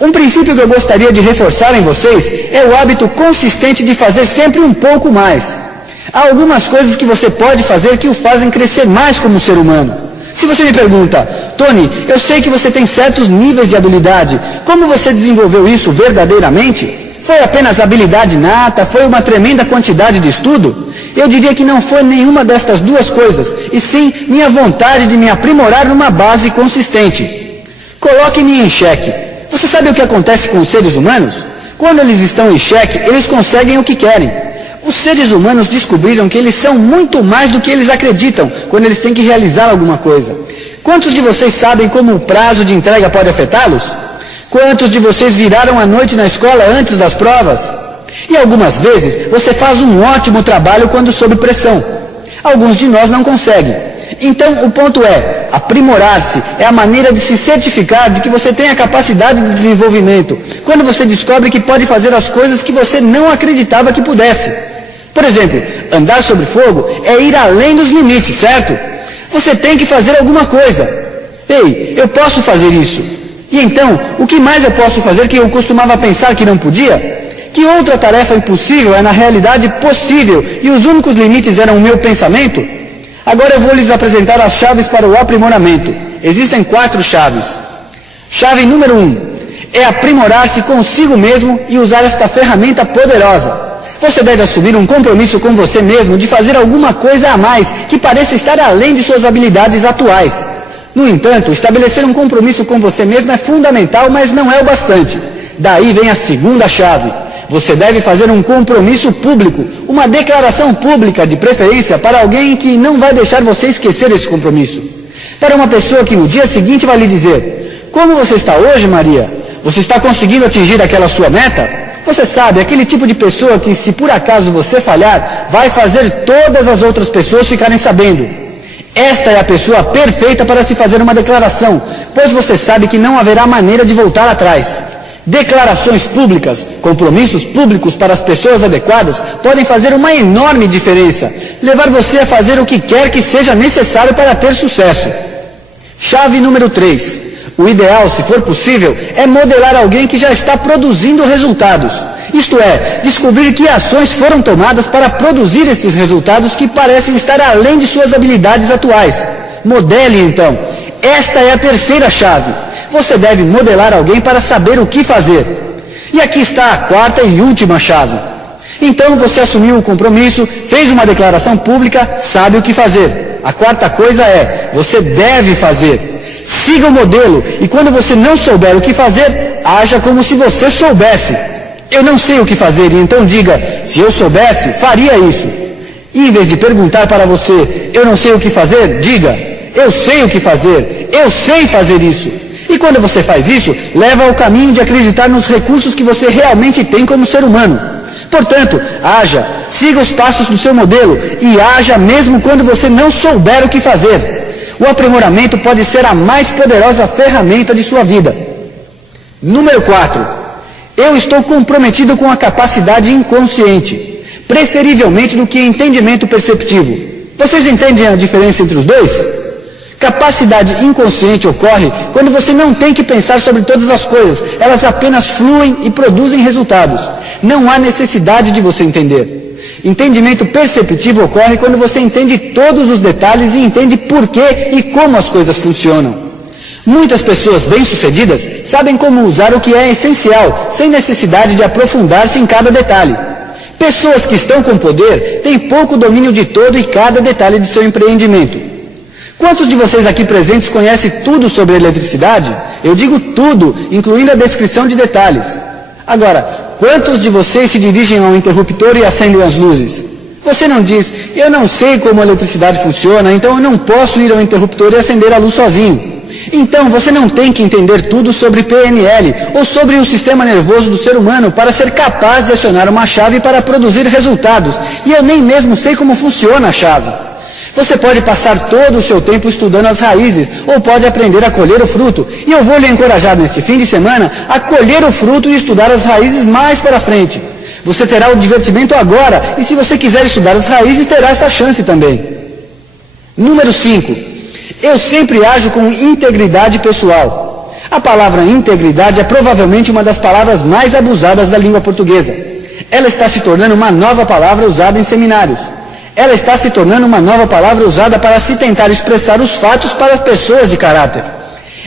Um princípio que eu gostaria de reforçar em vocês é o hábito consistente de fazer sempre um pouco mais. Há algumas coisas que você pode fazer que o fazem crescer mais como ser humano. Se você me pergunta, Tony, eu sei que você tem certos níveis de habilidade, como você desenvolveu isso verdadeiramente? Foi apenas habilidade nata? Foi uma tremenda quantidade de estudo? Eu diria que não foi nenhuma destas duas coisas, e sim minha vontade de me aprimorar numa base consistente. Coloque-me em xeque. Você sabe o que acontece com os seres humanos? Quando eles estão em xeque, eles conseguem o que querem. Os seres humanos descobriram que eles são muito mais do que eles acreditam quando eles têm que realizar alguma coisa. Quantos de vocês sabem como o prazo de entrega pode afetá-los? Quantos de vocês viraram a noite na escola antes das provas? E algumas vezes você faz um ótimo trabalho quando sob pressão. Alguns de nós não conseguem. Então o ponto é, aprimorar-se é a maneira de se certificar de que você tem a capacidade de desenvolvimento, quando você descobre que pode fazer as coisas que você não acreditava que pudesse. Por exemplo, andar sobre fogo é ir além dos limites, certo? Você tem que fazer alguma coisa. Ei, eu posso fazer isso. E então, o que mais eu posso fazer que eu costumava pensar que não podia? Que outra tarefa impossível é na realidade possível e os únicos limites eram o meu pensamento? Agora eu vou lhes apresentar as chaves para o aprimoramento. Existem 4 chaves. Chave número 1 é aprimorar-se consigo mesmo e usar esta ferramenta poderosa. Você deve assumir um compromisso com você mesmo de fazer alguma coisa a mais que pareça estar além de suas habilidades atuais. No entanto, estabelecer um compromisso com você mesmo é fundamental, mas não é o bastante. Daí vem a segunda chave. Você deve fazer um compromisso público, uma declaração pública, de preferência para alguém que não vai deixar você esquecer esse compromisso. Para uma pessoa que no dia seguinte vai lhe dizer, como você está hoje, Maria? Você está conseguindo atingir aquela sua meta? Você sabe, aquele tipo de pessoa que, se por acaso você falhar, vai fazer todas as outras pessoas ficarem sabendo. Esta é a pessoa perfeita para se fazer uma declaração, pois você sabe que não haverá maneira de voltar atrás. Declarações públicas, compromissos públicos para as pessoas adequadas podem fazer uma enorme diferença, levar você a fazer o que quer que seja necessário para ter sucesso. Chave número 3. O ideal, se for possível, é modelar alguém que já está produzindo resultados. Isto é, descobrir que ações foram tomadas para produzir esses resultados que parecem estar além de suas habilidades atuais. Modele, então. Esta é a terceira chave. Você deve modelar alguém para saber o que fazer. E aqui está a quarta e última chave. Então você assumiu o compromisso, fez uma declaração pública, sabe o que fazer. A quarta coisa é, você deve fazer. Siga o modelo e quando você não souber o que fazer, haja como se você soubesse. Eu não sei o que fazer, e então diga, se eu soubesse, faria isso. E em vez de perguntar para você, eu não sei o que fazer, diga, eu sei o que fazer, eu sei fazer isso. E quando você faz isso, leva ao caminho de acreditar nos recursos que você realmente tem como ser humano. Portanto, haja, siga os passos do seu modelo e haja mesmo quando você não souber o que fazer. O aprimoramento pode ser a mais poderosa ferramenta de sua vida. Número 4. Eu estou comprometido com a capacidade inconsciente, preferivelmente do que entendimento perceptivo. Vocês entendem a diferença entre os dois? Capacidade inconsciente ocorre quando você não tem que pensar sobre todas as coisas, elas apenas fluem e produzem resultados. Não há necessidade de você entender. Entendimento perceptivo ocorre quando você entende todos os detalhes e entende por que e como as coisas funcionam. Muitas pessoas bem-sucedidas sabem como usar o que é essencial, sem necessidade de aprofundar-se em cada detalhe. Pessoas que estão com poder têm pouco domínio de todo e cada detalhe de seu empreendimento. Quantos de vocês aqui presentes conhecem tudo sobre eletricidade? Eu digo tudo, incluindo a descrição de detalhes. Agora, quantos de vocês se dirigem ao interruptor e acendem as luzes? Você não diz, eu não sei como a eletricidade funciona, então eu não posso ir ao interruptor e acender a luz sozinho. Então, você não tem que entender tudo sobre PNL ou sobre o sistema nervoso do ser humano para ser capaz de acionar uma chave para produzir resultados. E eu nem mesmo sei como funciona a chave. Você pode passar todo o seu tempo estudando as raízes ou pode aprender a colher o fruto. E eu vou lhe encorajar neste fim de semana a colher o fruto e estudar as raízes mais para frente. Você terá o divertimento agora e se você quiser estudar as raízes, terá essa chance também. Número 5. Eu sempre ajo com integridade pessoal. A palavra integridade é provavelmente uma das palavras mais abusadas da língua portuguesa. Ela está se tornando uma nova palavra usada em seminários. Ela está se tornando uma nova palavra usada para se tentar expressar os fatos para pessoas de caráter.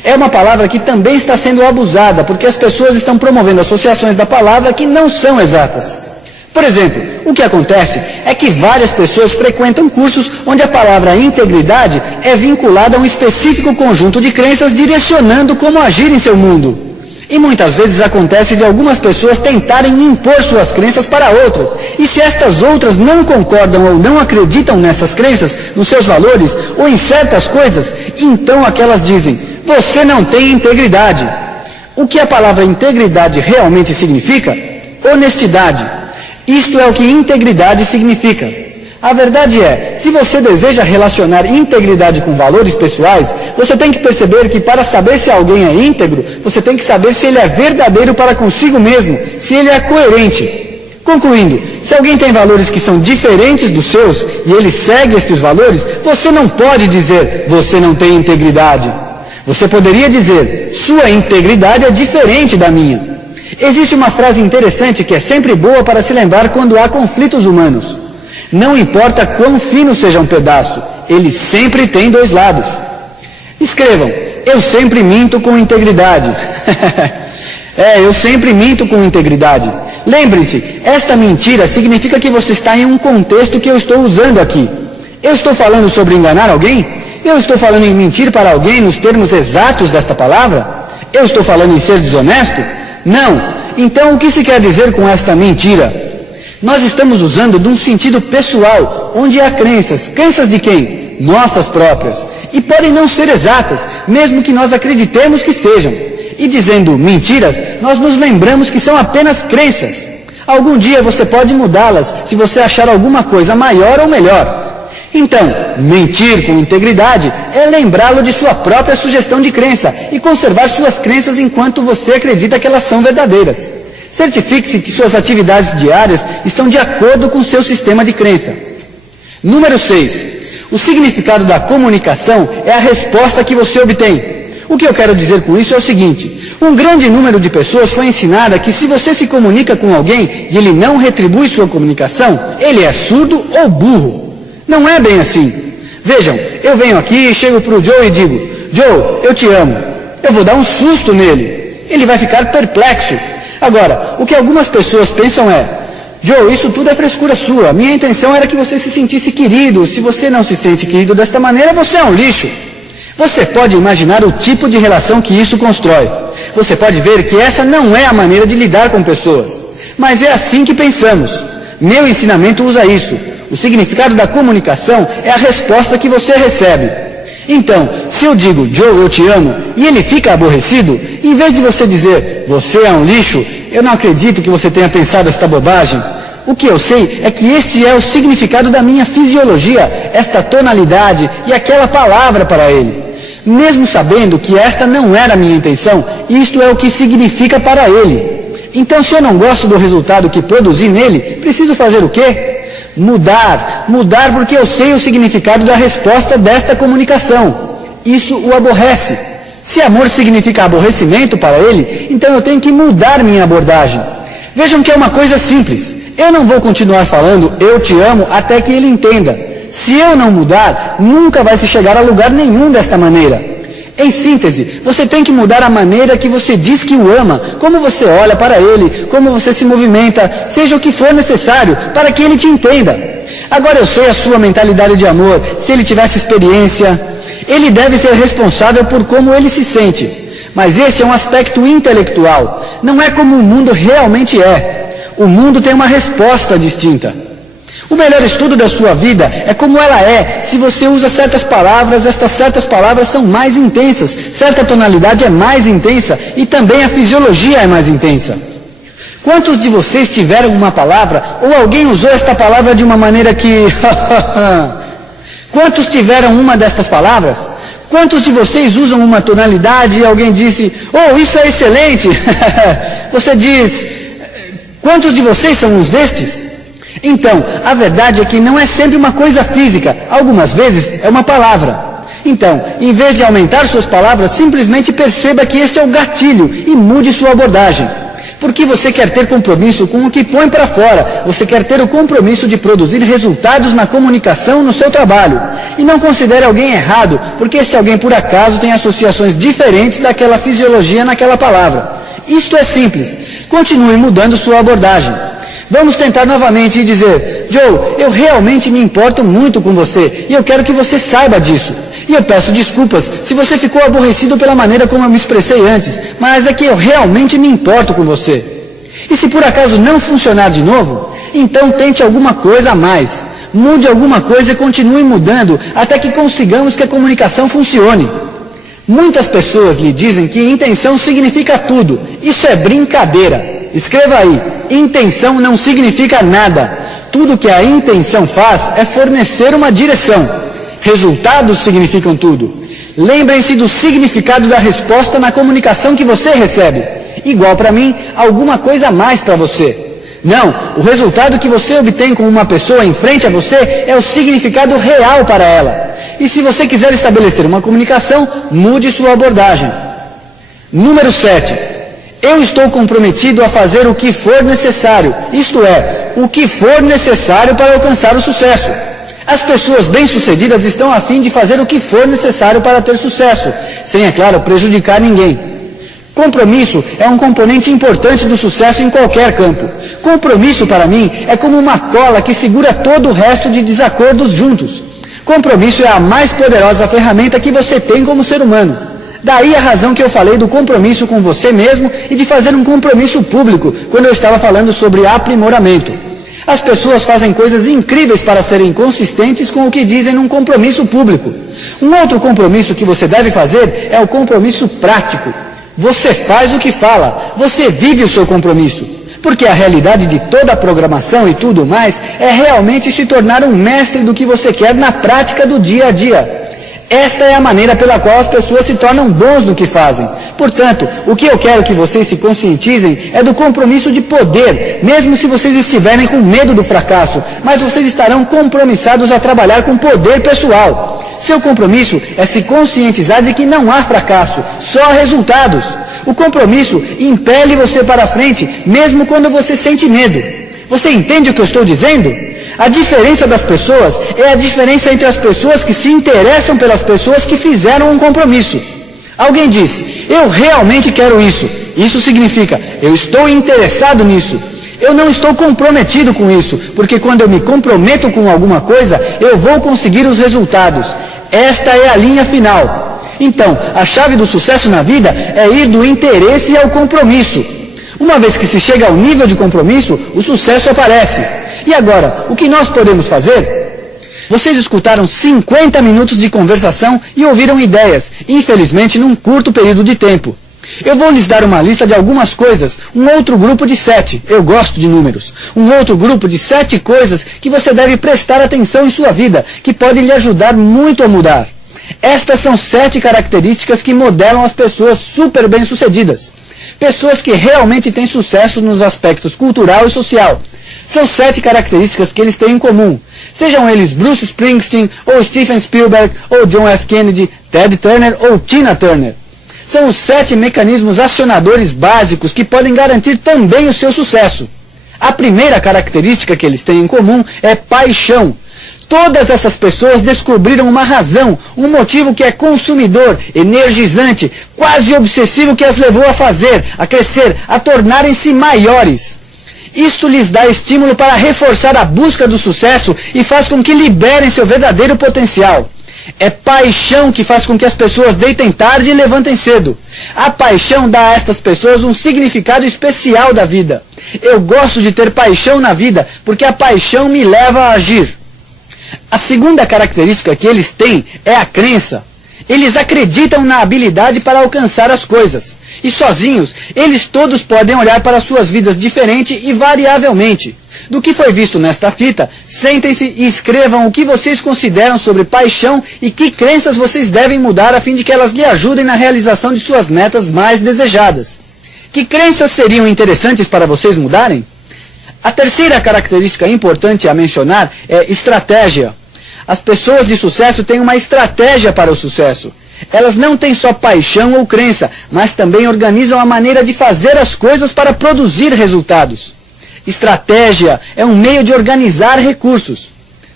É uma palavra que também está sendo abusada, porque as pessoas estão promovendo associações da palavra que não são exatas. Por exemplo, o que acontece é que várias pessoas frequentam cursos onde a palavra integridade é vinculada a um específico conjunto de crenças direcionando como agir em seu mundo. E muitas vezes acontece de algumas pessoas tentarem impor suas crenças para outras. E se estas outras não concordam ou não acreditam nessas crenças, nos seus valores ou em certas coisas, então aquelas dizem, você não tem integridade. O que a palavra integridade realmente significa? Honestidade. Isto é o que integridade significa. A verdade é, se você deseja relacionar integridade com valores pessoais, você tem que perceber que para saber se alguém é íntegro, você tem que saber se ele é verdadeiro para consigo mesmo, se ele é coerente. Concluindo, se alguém tem valores que são diferentes dos seus e ele segue esses valores, você não pode dizer, você não tem integridade. Você poderia dizer, sua integridade é diferente da minha. Existe uma frase interessante que é sempre boa para se lembrar quando há conflitos humanos. Não importa quão fino seja um pedaço, ele sempre tem dois lados. Escrevam, eu sempre minto com integridade. Eu sempre minto com integridade. Lembrem-se, esta mentira significa que você está em um contexto que eu estou usando aqui. Eu estou falando sobre enganar alguém? Eu estou falando em mentir para alguém nos termos exatos desta palavra? Eu estou falando em ser desonesto? Não. Então, o que se quer dizer com esta mentira? Nós estamos usando de um sentido pessoal, onde há crenças. Crenças de quem? Nossas próprias. E podem não ser exatas, mesmo que nós acreditemos que sejam. E dizendo mentiras, nós nos lembramos que são apenas crenças. Algum dia você pode mudá-las, se você achar alguma coisa maior ou melhor. Então, mentir com integridade é lembrá-lo de sua própria sugestão de crença e conservar suas crenças enquanto você acredita que elas são verdadeiras. Certifique-se que suas atividades diárias estão de acordo com seu sistema de crença. Número 6. O significado da comunicação é a resposta que você obtém. O que eu quero dizer com isso é o seguinte, um grande número de pessoas foi ensinada que se você se comunica com alguém e ele não retribui sua comunicação, ele é surdo ou burro. Não é bem assim. Vejam, eu venho aqui e chego para o Joe e digo, Joe, eu te amo. Eu vou dar um susto nele. Ele vai ficar perplexo. Agora, o que algumas pessoas pensam é, Joe, isso tudo é frescura sua. Minha intenção era que você se sentisse querido. Se você não se sente querido desta maneira, você é um lixo. Você pode imaginar o tipo de relação que isso constrói. Você pode ver que essa não é a maneira de lidar com pessoas. Mas é assim que pensamos. Meu ensinamento usa isso. O significado da comunicação é a resposta que você recebe. Então, se eu digo, Joe, eu te amo, e ele fica aborrecido, em vez de você dizer, você é um lixo, eu não acredito que você tenha pensado esta bobagem, O que eu sei é que este é o significado da minha fisiologia, esta tonalidade e aquela palavra para ele. Mesmo sabendo que esta não era a minha intenção, isto é o que significa para ele. Então, se eu não gosto do resultado que produzi nele, preciso fazer o quê? Mudar porque eu sei o significado da resposta desta comunicação. Isso o aborrece. Se amor significa aborrecimento para ele, então eu tenho que mudar minha abordagem. Vejam que é uma coisa simples. Eu não vou continuar falando eu te amo até que ele entenda. Se eu não mudar, nunca vai se chegar a lugar nenhum desta maneira. Em síntese, você tem que mudar a maneira que você diz que o ama, como você olha para ele, como você se movimenta, seja o que for necessário, para que ele te entenda. Agora eu sei a sua mentalidade de amor, se ele tivesse experiência, ele deve ser responsável por como ele se sente. Mas esse é um aspecto intelectual, não é como o mundo realmente é. O mundo tem uma resposta distinta. O melhor estudo da sua vida é como ela é. Se você usa certas palavras, estas certas palavras são mais intensas. Certa tonalidade é mais intensa e também a fisiologia é mais intensa. Quantos de vocês tiveram uma palavra ou alguém usou esta palavra de uma maneira que... Quantos tiveram uma destas palavras? Quantos de vocês usam uma tonalidade e alguém disse, oh, isso é excelente? Você diz, quantos de vocês são uns destes? Então, a verdade é que não é sempre uma coisa física, algumas vezes é uma palavra. Então, em vez de aumentar suas palavras, simplesmente perceba que esse é o gatilho e mude sua abordagem. Porque você quer ter compromisso com o que põe para fora, você quer ter o compromisso de produzir resultados na comunicação no seu trabalho. E não considere alguém errado, porque esse alguém por acaso tem associações diferentes daquela fisiologia naquela palavra. Isto é simples. Continue mudando sua abordagem. Vamos tentar novamente e dizer, Joe, eu realmente me importo muito com você e eu quero que você saiba disso. E eu peço desculpas se você ficou aborrecido pela maneira como eu me expressei antes, mas é que eu realmente me importo com você. E se por acaso não funcionar de novo, então tente alguma coisa a mais. Mude alguma coisa e continue mudando até que consigamos que a comunicação funcione. Muitas pessoas lhe dizem que intenção significa tudo. Isso é brincadeira. Escreva aí, intenção não significa nada. Tudo que a intenção faz é fornecer uma direção. Resultados significam tudo. Lembrem-se do significado da resposta na comunicação que você recebe. Igual para mim, alguma coisa a mais para você. Não, o resultado que você obtém com uma pessoa em frente a você é o significado real para ela. E se você quiser estabelecer uma comunicação, mude sua abordagem. Número 7. Eu estou comprometido a fazer o que for necessário, isto é, o que for necessário para alcançar o sucesso. As pessoas bem-sucedidas estão a fim de fazer o que for necessário para ter sucesso, sem, é claro, prejudicar ninguém. Compromisso é um componente importante do sucesso em qualquer campo. Compromisso, para mim, é como uma cola que segura todo o resto de desacordos juntos. Compromisso é a mais poderosa ferramenta que você tem como ser humano. Daí a razão que eu falei do compromisso com você mesmo e de fazer um compromisso público, quando eu estava falando sobre aprimoramento. As pessoas fazem coisas incríveis para serem consistentes com o que dizem num compromisso público. Um outro compromisso que você deve fazer é o compromisso prático. Você faz o que fala, você vive o seu compromisso. Porque a realidade de toda a programação e tudo mais é realmente se tornar um mestre do que você quer na prática do dia a dia. Esta é a maneira pela qual as pessoas se tornam bons no que fazem. Portanto, o que eu quero que vocês se conscientizem é do compromisso de poder, mesmo se vocês estiverem com medo do fracasso, mas vocês estarão compromissados a trabalhar com poder pessoal. Seu compromisso é se conscientizar de que não há fracasso, só resultados. O compromisso impele você para frente, mesmo quando você sente medo. Você entende o que eu estou dizendo? A diferença das pessoas é a diferença entre as pessoas que se interessam pelas pessoas que fizeram um compromisso. Alguém diz, eu realmente quero isso. Isso significa, eu estou interessado nisso. Eu não estou comprometido com isso, porque quando eu me comprometo com alguma coisa, eu vou conseguir os resultados. Esta é a linha final. Então, a chave do sucesso na vida é ir do interesse ao compromisso. Uma vez que se chega ao nível de compromisso, o sucesso aparece. E agora, o que nós podemos fazer? Vocês escutaram 50 minutos de conversação e ouviram ideias, infelizmente num curto período de tempo. Eu vou lhes dar uma lista de algumas coisas, um outro grupo de 7, eu gosto de números, um outro grupo de 7 coisas que você deve prestar atenção em sua vida, que podem lhe ajudar muito a mudar. Estas são 7 características que modelam as pessoas super bem-sucedidas. Pessoas que realmente têm sucesso nos aspectos cultural e social. São 7 características que eles têm em comum. Sejam eles Bruce Springsteen, ou Steven Spielberg, ou John F. Kennedy, Ted Turner ou Tina Turner. São os 7 mecanismos acionadores básicos que podem garantir também o seu sucesso. A primeira característica que eles têm em comum é paixão. Todas essas pessoas descobriram uma razão, um motivo que é consumidor, energizante, quase obsessivo que as levou a fazer, a crescer, a tornarem-se maiores. Isto lhes dá estímulo para reforçar a busca do sucesso e faz com que liberem seu verdadeiro potencial. É paixão que faz com que as pessoas deitem tarde e levantem cedo. A paixão dá a estas pessoas um significado especial da vida. Eu gosto de ter paixão na vida porque a paixão me leva a agir. A segunda característica que eles têm é a crença. Eles acreditam na habilidade para alcançar as coisas. E sozinhos, eles todos podem olhar para suas vidas diferente e variavelmente. Do que foi visto nesta fita, sentem-se e escrevam o que vocês consideram sobre paixão e que crenças vocês devem mudar a fim de que elas lhe ajudem na realização de suas metas mais desejadas. Que crenças seriam interessantes para vocês mudarem? A terceira característica importante a mencionar é estratégia. As pessoas de sucesso têm uma estratégia para o sucesso. Elas não têm só paixão ou crença, mas também organizam a maneira de fazer as coisas para produzir resultados. Estratégia é um meio de organizar recursos.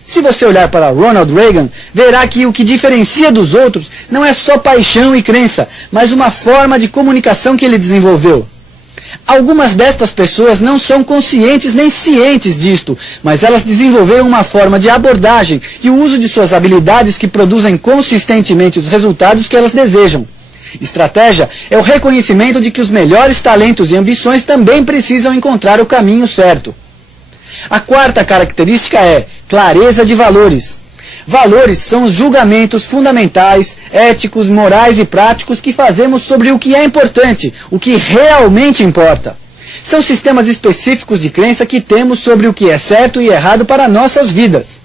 Se você olhar para Ronald Reagan, verá que o que diferencia dos outros não é só paixão e crença, mas uma forma de comunicação que ele desenvolveu. Algumas destas pessoas não são conscientes nem cientes disto, mas elas desenvolveram uma forma de abordagem e o uso de suas habilidades que produzem consistentemente os resultados que elas desejam. Estratégia é o reconhecimento de que os melhores talentos e ambições também precisam encontrar o caminho certo. A quarta característica é clareza de valores. Valores são os julgamentos fundamentais, éticos, morais e práticos que fazemos sobre o que é importante, o que realmente importa. São sistemas específicos de crença que temos sobre o que é certo e errado para nossas vidas.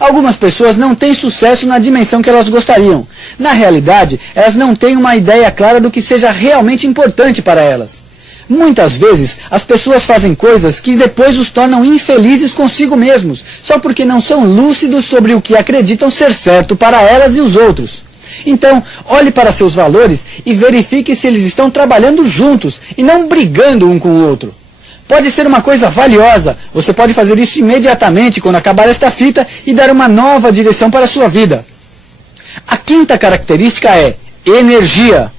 Algumas pessoas não têm sucesso na dimensão que elas gostariam. Na realidade, elas não têm uma ideia clara do que seja realmente importante para elas. Muitas vezes, as pessoas fazem coisas que depois os tornam infelizes consigo mesmos, só porque não são lúcidos sobre o que acreditam ser certo para elas e os outros. Então, olhe para seus valores e verifique se eles estão trabalhando juntos e não brigando um com o outro. Pode ser uma coisa valiosa, você pode fazer isso imediatamente quando acabar esta fita e dar uma nova direção para a sua vida. A quinta característica é energia.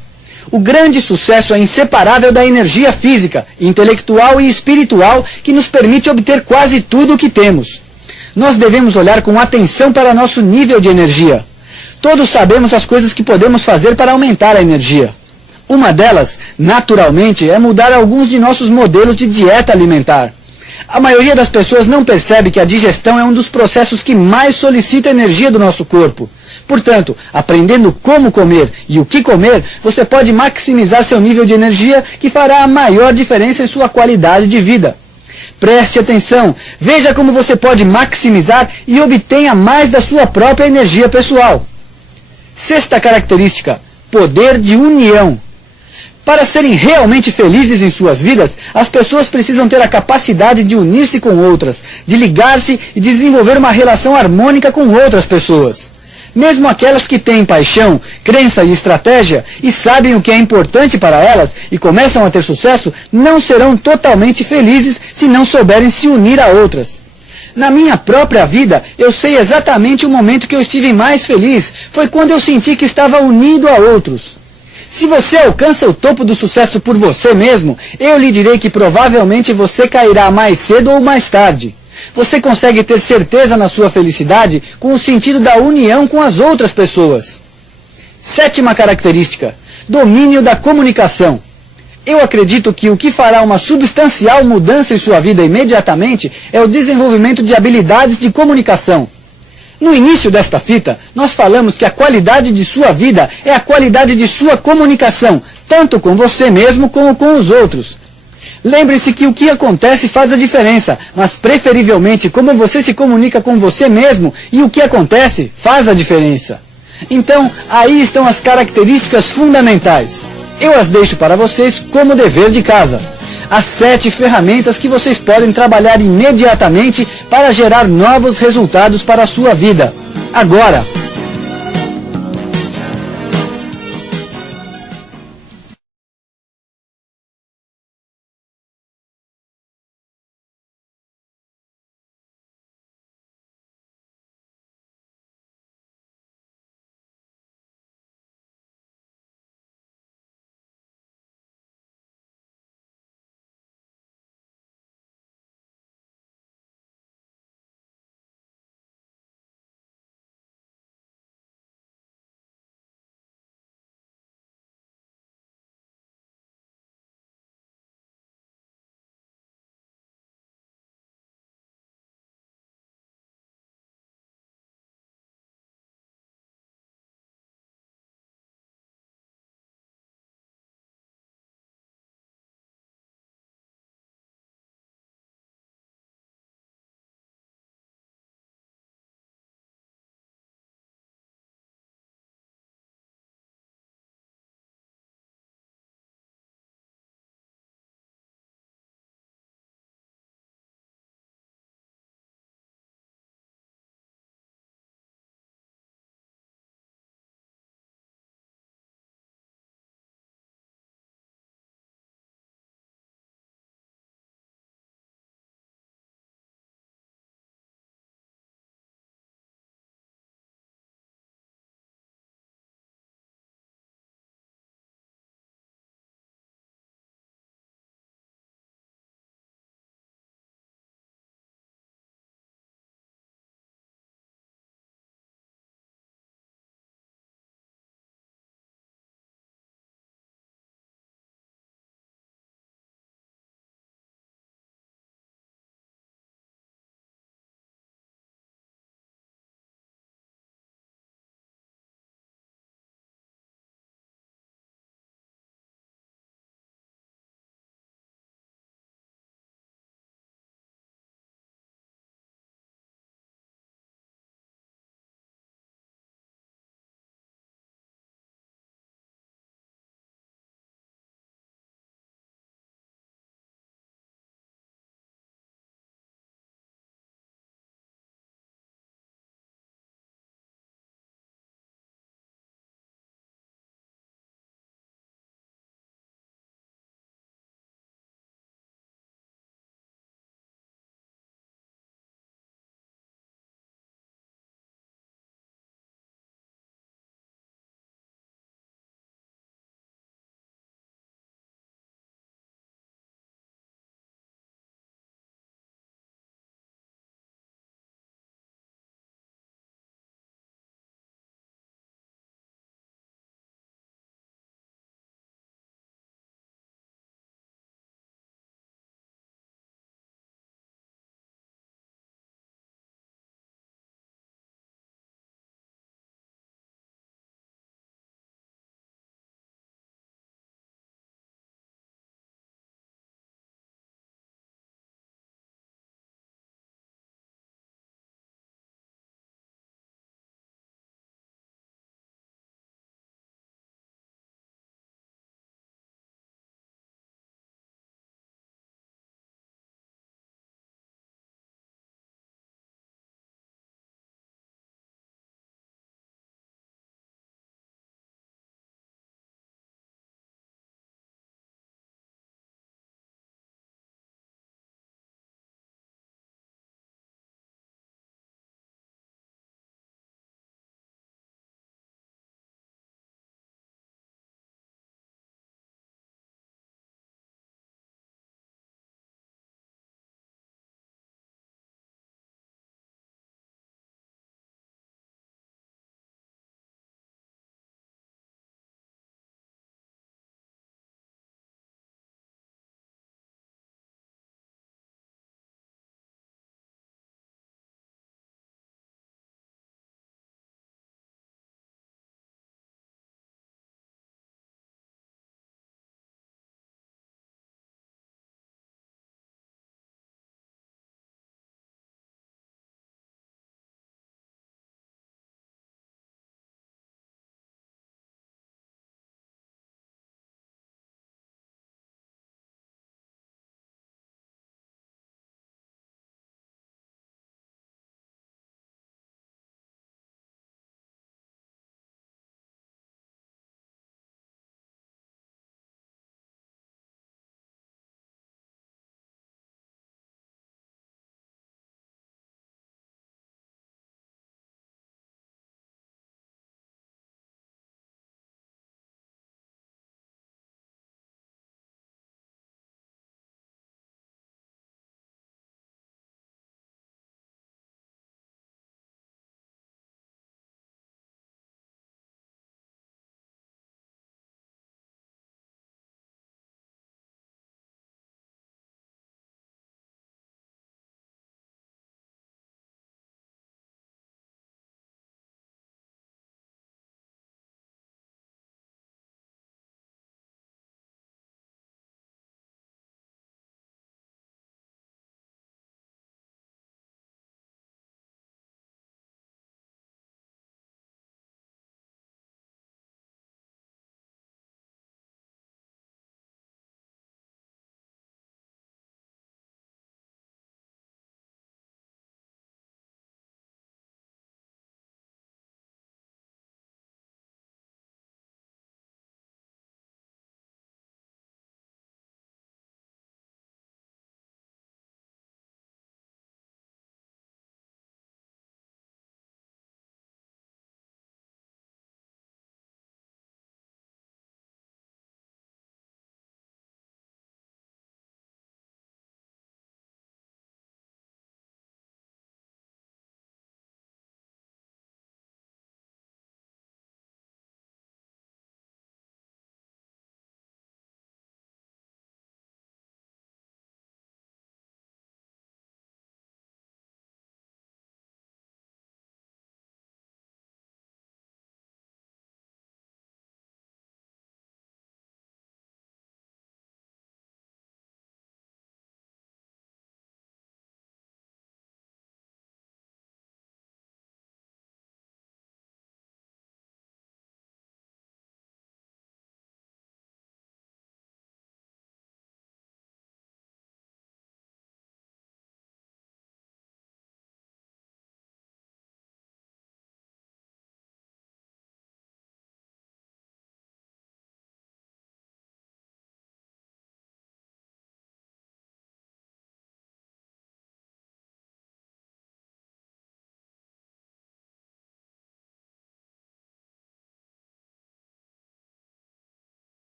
O grande sucesso é inseparável da energia física, intelectual e espiritual que nos permite obter quase tudo o que temos. Nós devemos olhar com atenção para nosso nível de energia. Todos sabemos as coisas que podemos fazer para aumentar a energia. Uma delas, naturalmente, é mudar alguns de nossos modelos de dieta alimentar. A maioria das pessoas não percebe que a digestão é um dos processos que mais solicita energia do nosso corpo. Portanto, aprendendo como comer e o que comer, você pode maximizar seu nível de energia, que fará a maior diferença em sua qualidade de vida. Preste atenção, veja como você pode maximizar e obtenha mais da sua própria energia pessoal. Sexta característica, poder de união. Para serem realmente felizes em suas vidas, as pessoas precisam ter a capacidade de unir-se com outras, de ligar-se e desenvolver uma relação harmônica com outras pessoas. Mesmo aquelas que têm paixão, crença e estratégia e sabem o que é importante para elas e começam a ter sucesso, não serão totalmente felizes se não souberem se unir a outras. Na minha própria vida, eu sei exatamente o momento que eu estive mais feliz. Foi quando eu senti que estava unido a outros. Se você alcança o topo do sucesso por você mesmo, eu lhe direi que provavelmente você cairá mais cedo ou mais tarde. Você consegue ter certeza na sua felicidade com o sentido da união com as outras pessoas. Sétima característica, domínio da comunicação. Eu acredito que o que fará uma substancial mudança em sua vida imediatamente é o desenvolvimento de habilidades de comunicação. No início desta fita, nós falamos que a qualidade de sua vida é a qualidade de sua comunicação, tanto com você mesmo como com os outros. Lembre-se que o que acontece faz a diferença, mas preferivelmente como você se comunica com você mesmo e o que acontece faz a diferença. Então, aí estão as características fundamentais. Eu as deixo para vocês como dever de casa. As 7 ferramentas que vocês podem trabalhar imediatamente para gerar novos resultados para a sua vida. Agora,